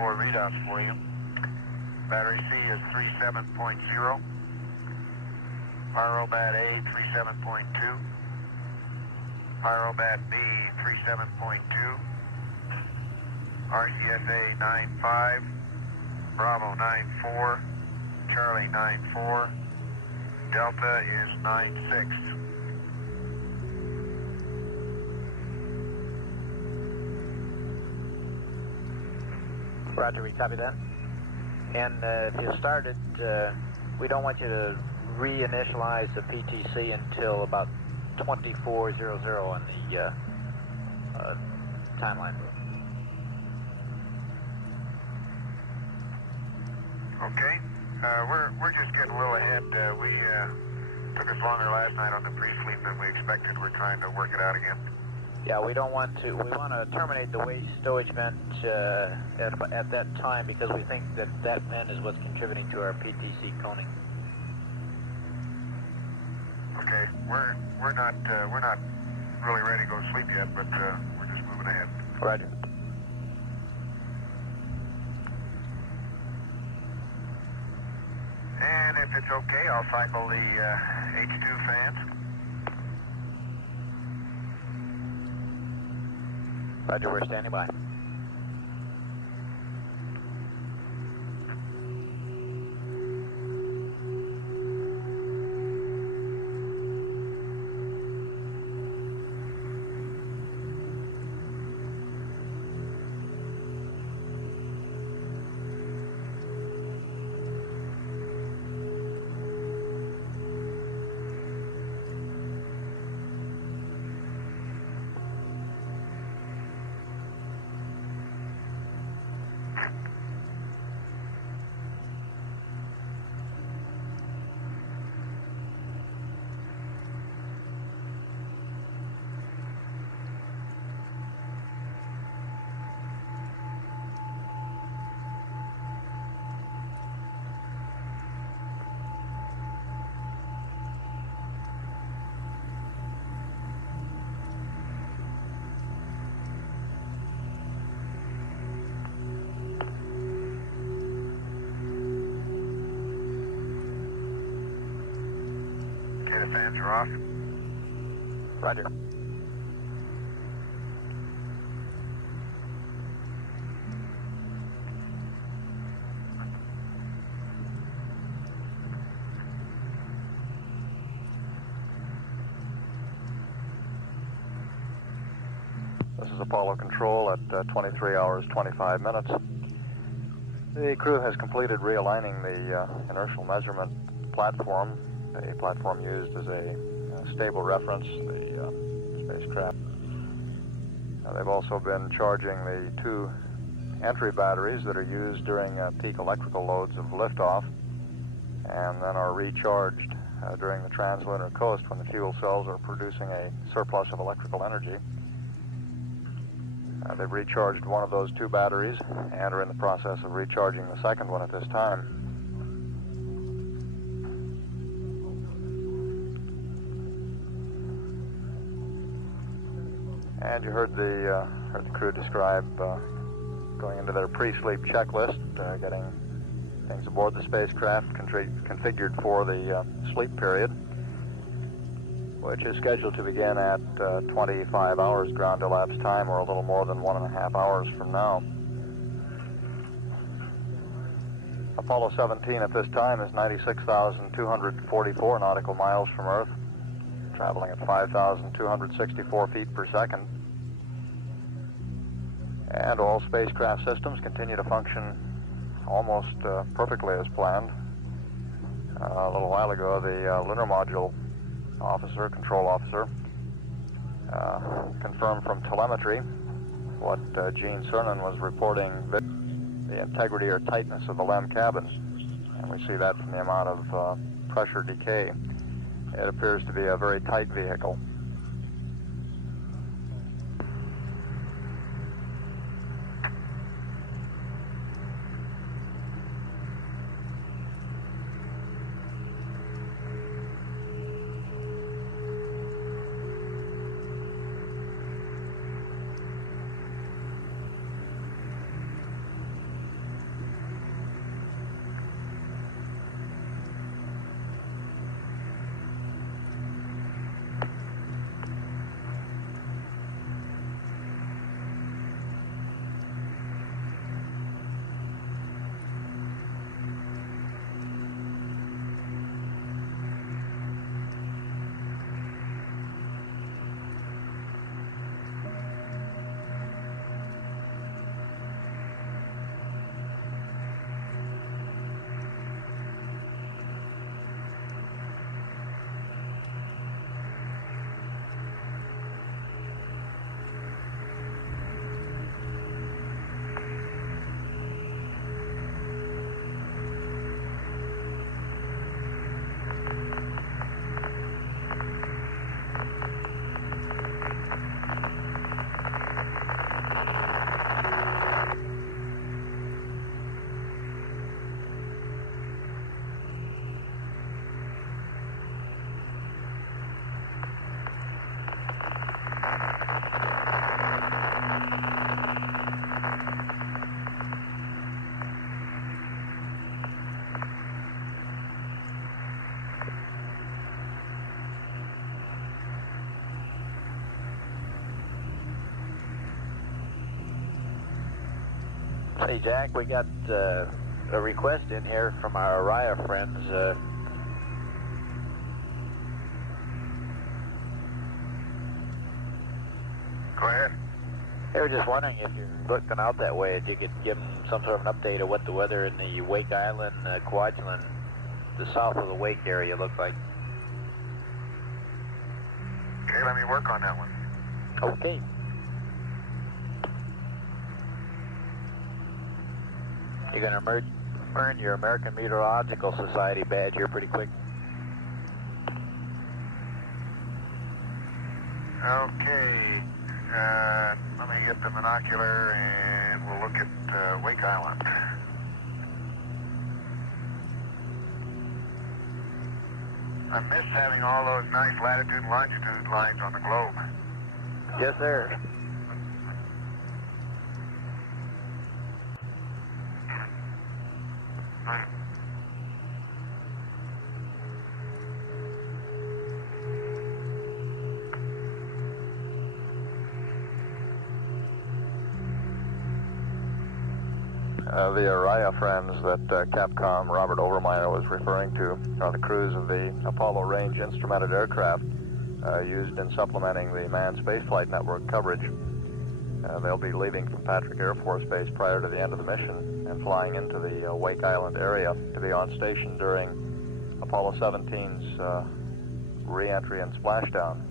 4 readouts for you. Battery C is 37.0. Pyrobat A 37.2. Pyrobat B 37.2. RCSA 95. Bravo 94. Charlie 94. Delta is 96. Roger, we copy that. And if you started, we don't want you to reinitialize the PTC until about 2400 on the timeline. Okay. We're just getting a little ahead. We took us longer last night on the pre-sleep than we expected. We're trying to work it out again. Yeah, we don't want to. We want to terminate the waste stowage vent at that time because we think that that vent is what's contributing to our PTC coning. Okay, we're not really ready to go to sleep yet, but we're just moving ahead. Roger. And if it's okay, I'll cycle the H2 fans. Roger, we're standing by. The fans are off. Roger. This is Apollo Control at 23 hours 25 minutes. The crew has completed realigning the inertial measurement platform, a platform used as a stable reference, the spacecraft. They've also been charging the 2 entry batteries that are used during peak electrical loads of liftoff, and then are recharged during the translunar coast when the fuel cells are producing a surplus of electrical energy. They've recharged one of those 2 batteries and are in the process of recharging the second one at this time. And you heard the crew describe going into their pre-sleep checklist, getting things aboard the spacecraft configured for the sleep period, which is scheduled to begin at 25 hours ground elapsed time, or a little more than 1.5 hours from now. Apollo 17 at this time is 96,244 nautical miles from Earth, traveling at 5,264 feet per second. And all spacecraft systems continue to function almost perfectly as planned. A little while ago, the lunar module control officer, confirmed from telemetry what Gene Cernan was reporting, the integrity or tightness of the LEM cabins. And we see that from the amount of pressure decay. It appears to be a very tight vehicle. Hey, Jack, we got a request in here from our Araya friends. Go ahead. They were just wondering if you're looking out that way, if you could give them some sort of an update of what the weather in the Wake Island, Kwajalein, the south of the Wake area looks like. Okay, let me work on that one. Okay. You're going to earn your American Meteorological Society badge here pretty quick. Okay. Let me get the binocular and we'll look at Wake Island. I miss having all those nice latitude and longitude lines on the globe. Yes, sir. The Araya friends that Capcom Robert Overmyer was referring to are the crews of the Apollo range instrumented aircraft used in supplementing the manned spaceflight network coverage. They'll be leaving from Patrick Air Force Base prior to the end of the mission and flying into the Wake Island area to be on station during Apollo 17's re-entry and splashdown.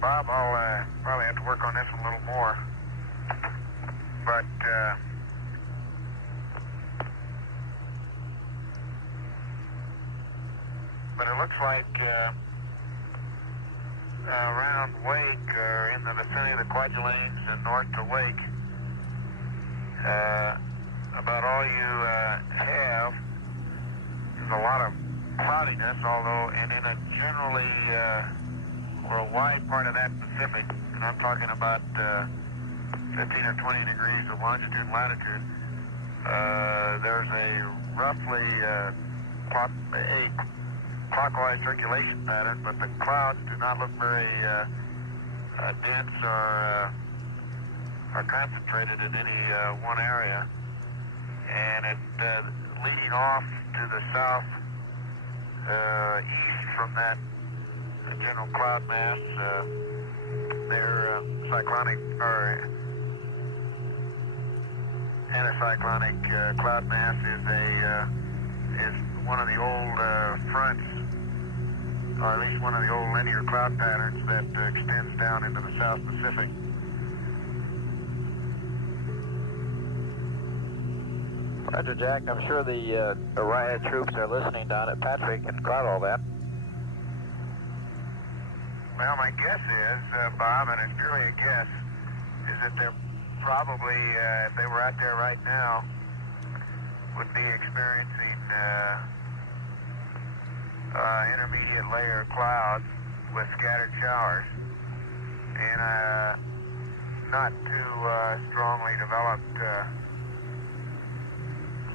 Bob, I'll probably have to work on this a little more. But it looks like around Wake, or in the vicinity of the Kwajaleins and north to Wake, about all you have is a lot of cloudiness, although, and in a generally, or a wide part of that Pacific, and I'm talking about 15 or 20 degrees of longitude and latitude, there's a roughly a clockwise circulation pattern, but the clouds do not look very dense or concentrated in any one area. And it leading off to the south east from that general cloud mass, their cyclonic or anticyclonic cloud mass is one of the old fronts, or at least one of the old linear cloud patterns that extends down into the South Pacific. Roger, Jack. I'm sure the riot troops are listening down at Patrick and caught all that. Well, my guess is, Bob, and it's purely a guess, is that they're probably, if they were out there right now, would be experiencing intermediate layer clouds with scattered showers and not too strongly developed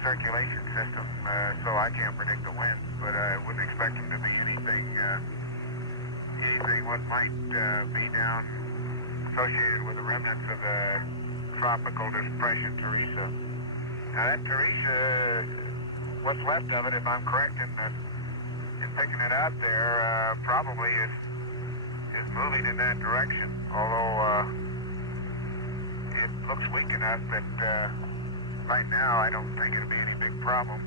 circulation system, so I can't predict the winds, but I wouldn't expect them to be anything what might be down associated with the remnants of the tropical depression Teresa. Now that Teresa, what's left of it, if I'm correct in picking it out there, probably is moving in that direction, although it looks weak enough that right now I don't think it'll be any big problem,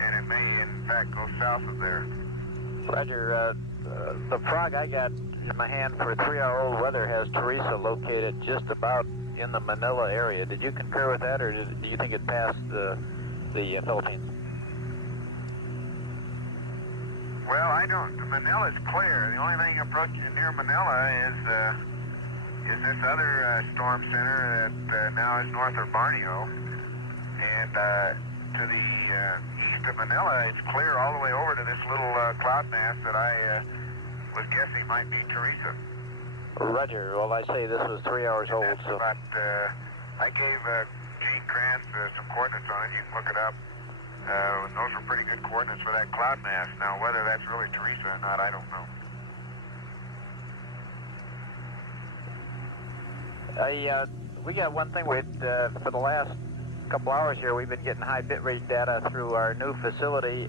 and it may in fact go south of there. Roger, the frog I got in my hand for 3-hour-old weather has Teresa located just about in the Manila area. Did you concur with that, or do you think it passed the Philippines? Well, I don't. Manila's clear. The only thing approaching near Manila is this other storm center that now is north of Borneo, and to the east of Manila, it's clear all the way over to this little cloud mass that I was guessing might be Teresa. Roger. Well, I say this was 3 hours old, so... About, I gave Gene Krantz some coordinates on it. You can look it up. Those were pretty good coordinates for that cloud mass. Now, whether that's really Teresa or not, I don't know. We got one thing for the last couple hours here. We've been getting high bitrate data through our new facility,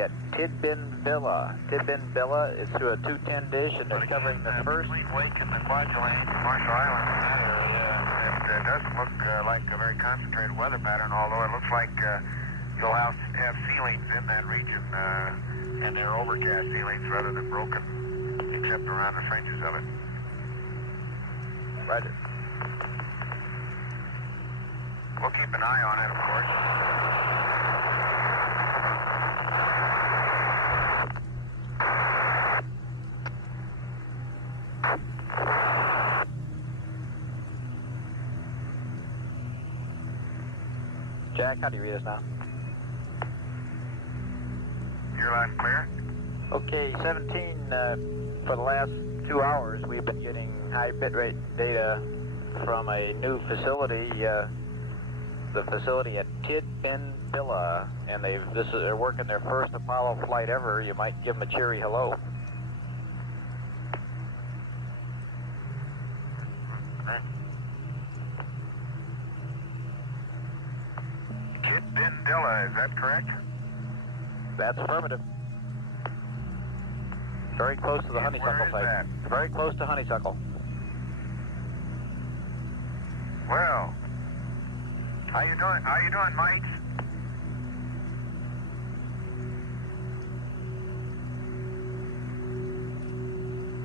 at Tidbin Villa. Tidbin Villa is through a 210 dish, and they're covering the first... Between Wake and the Kwajalein, Marshall Islands, in that area, it doesn't look like a very concentrated weather pattern, although it looks like you'll have ceilings in that region, and they're overcast ceilings rather than broken, except around the fringes of it. Roger. We'll keep an eye on it, of course. Jack, how do you read us now? You're loud and clear? Okay, 17, for the last 2 hours, we've been getting high bitrate data from a new facility, the facility at Tidbin Villa, and they're working their first Apollo flight ever. You might give them a cheery hello. Tidbin Villa, is that correct? That's affirmative. Very close to the honeysuckle site. That? Very close to honeysuckle. Well, how you doing, Mike?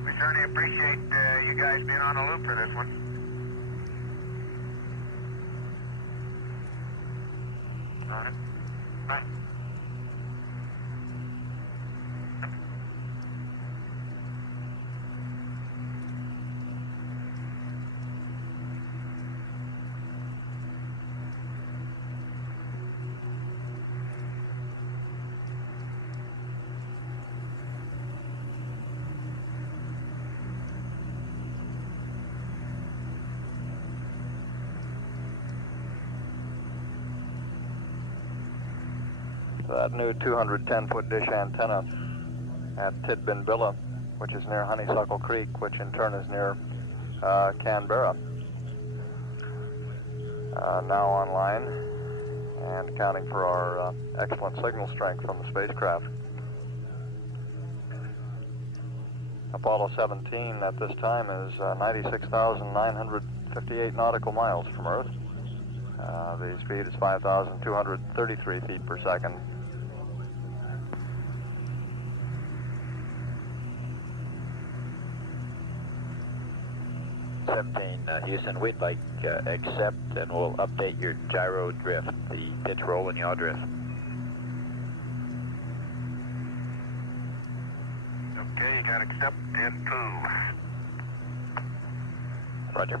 We certainly appreciate you guys being on the loop for this one. All right. Bye. That new 210-foot dish antenna at Tidbinbilla, which is near Honeysuckle Creek, which in turn is near Canberra. Now online and accounting for our excellent signal strength from the spacecraft. Apollo 17 at this time is 96,958 nautical miles from Earth. The speed is 5,233 feet per second. Houston, we'd like accept and we'll update your gyro drift, the pitch roll and yaw drift. Okay, you got accept and poo. Roger.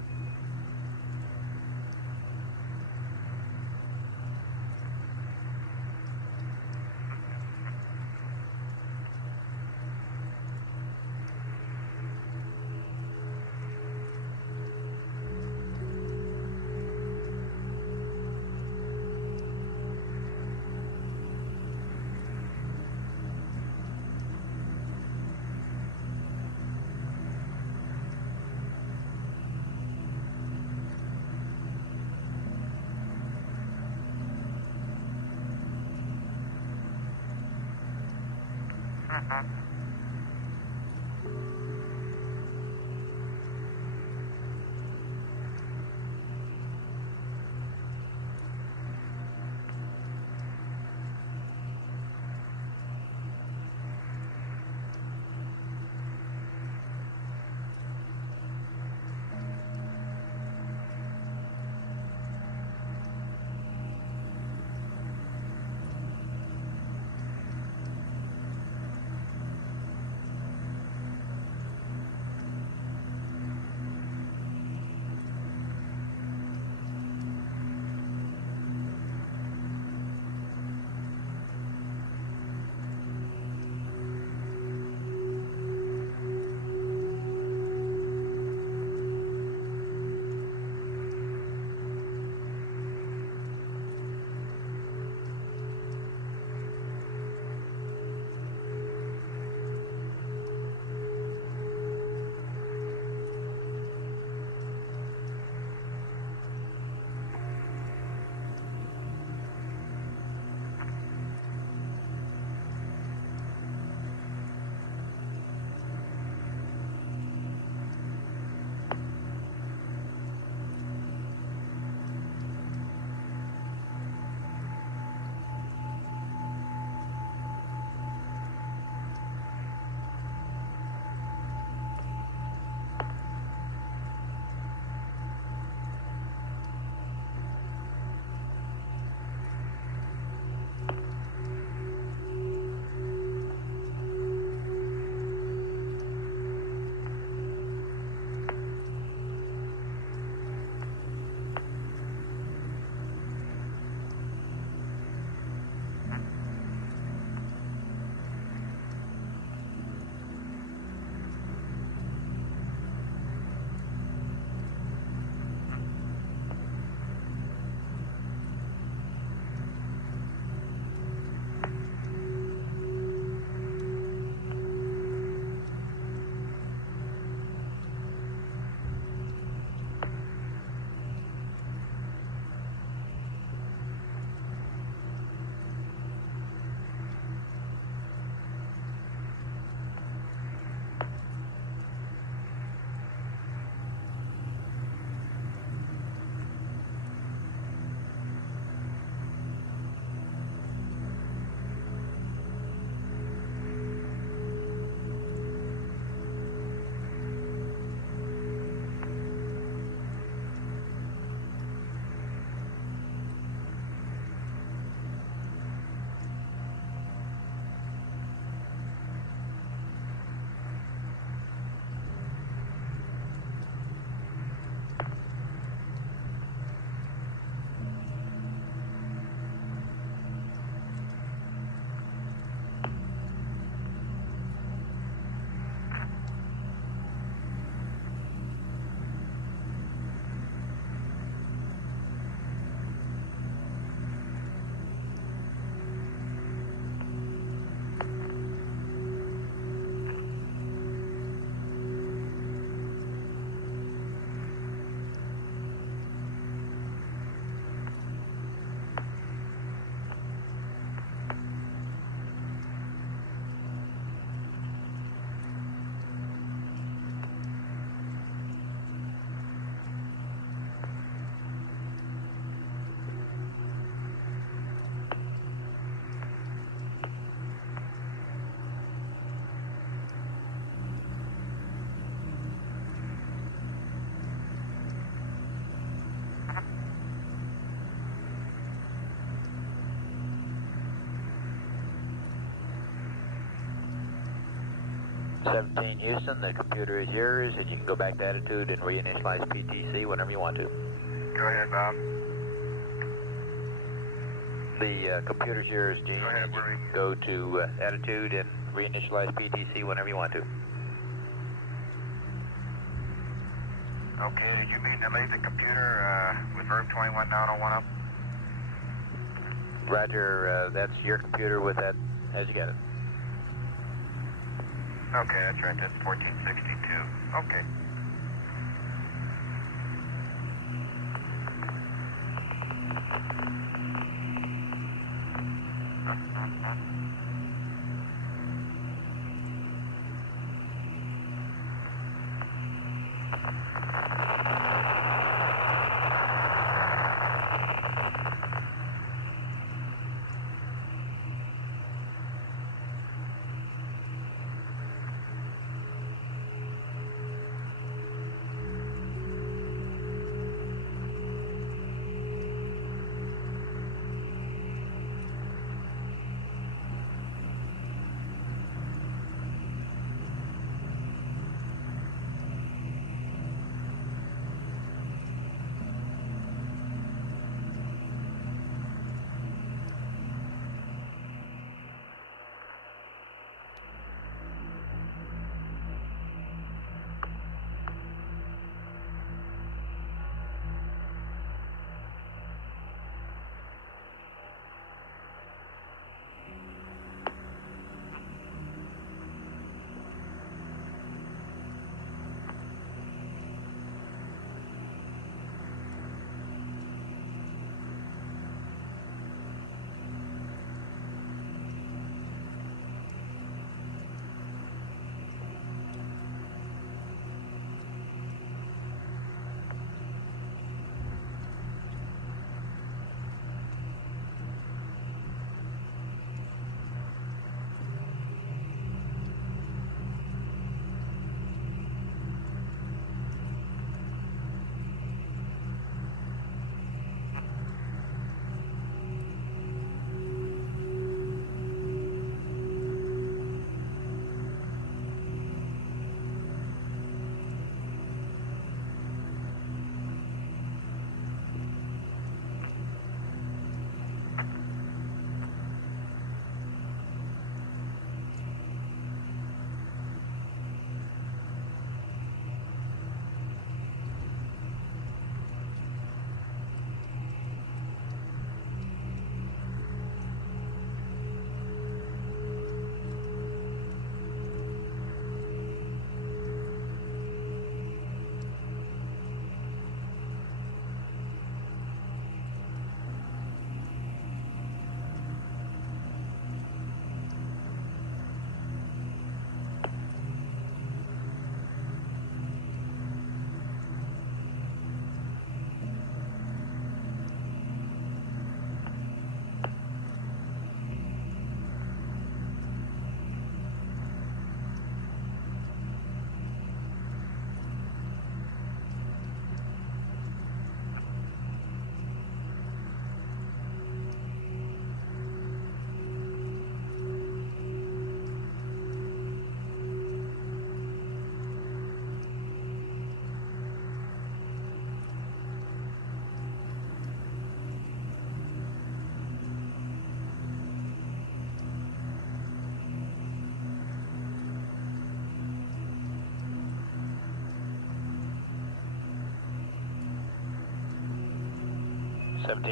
17 Houston, the computer is yours, and you can go back to attitude and reinitialize PTC whenever you want to. Go ahead, Bob. The computer's yours, Gene. Go ahead, You Marie. can go to attitude and reinitialize PTC whenever you want to. Okay, did you mean to leave the computer with verb 21 down on one up? Roger, that's your computer with that as you got it. Okay, that's right, that's 1462. Okay.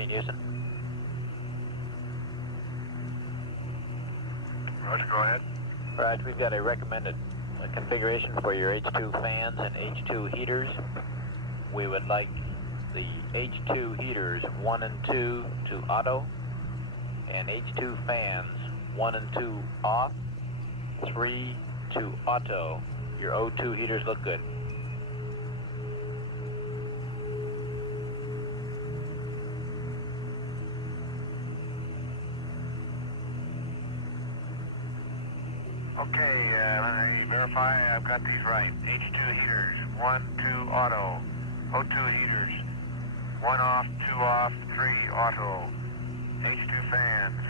Houston. Roger, go ahead. Right, we've got a recommended configuration for your H2 fans and H2 heaters. We would like the H2 heaters 1 and 2 to auto, and H2 fans 1 and 2 off, 3 to auto. Your O2 heaters look good. Okay, let me verify I've got these right. H2 heaters, 1, 2 auto. O2 heaters, 1 off, 2 off, 3 auto. H2 fans.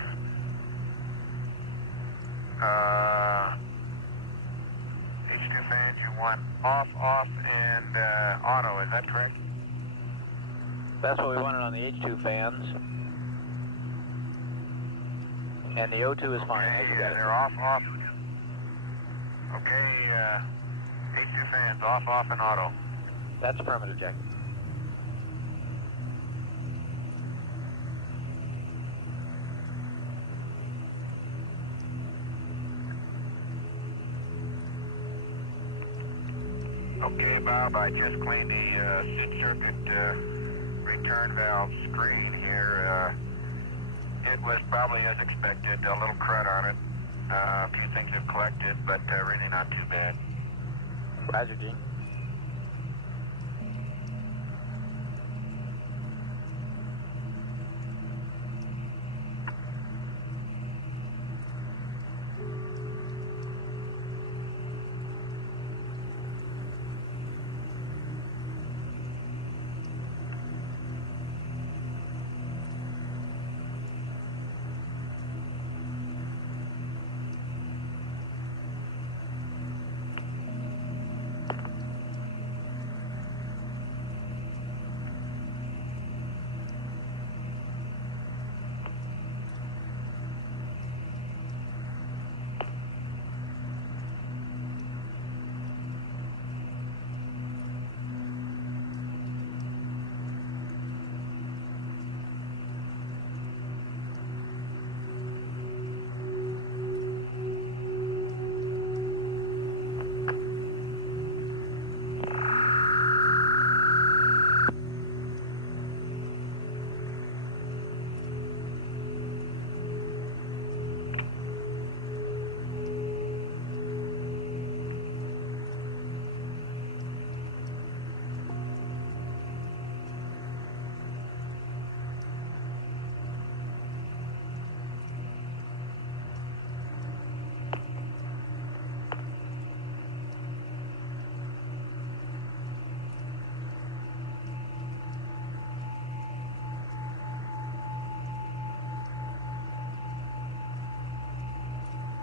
one. Off, off, and auto, is that correct? That's what we wanted on the H2 fans. And the O2 is fine. Okay, As you got it. they're off, off. Okay, H2 fans, off, off, and auto. That's affirmative, Jack. Okay, Bob, I just cleaned the seat circuit return valve screen here. It was probably as expected, a little crud on it. A few things have collected, but really not too bad. Roger, Gene.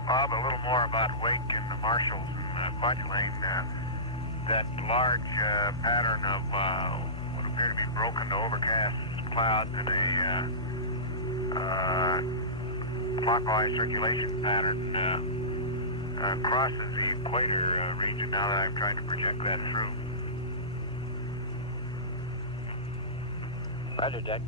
Bob, a little more about wake in the marshals and budge lane. That large pattern of what appear to be broken to overcast clouds and a clockwise circulation pattern crosses the equator region now that I'm trying to project that through. Roger, Jack.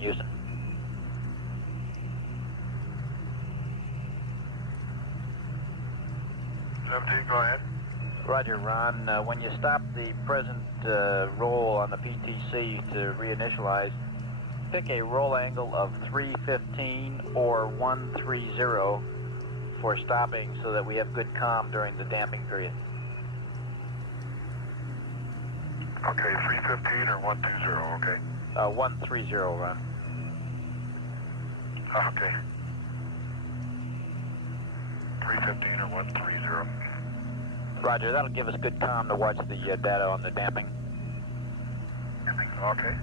Houston. Go ahead. Roger, Ron. When you stop the present roll on the PTC to reinitialize, pick a roll angle of 315 or 130 for stopping so that we have good comm during the damping period. Okay, 315 or 120, okay. 130, Ron. Okay. 315 or 130. Roger, that'll give us good comm to watch the data on the damping. Okay.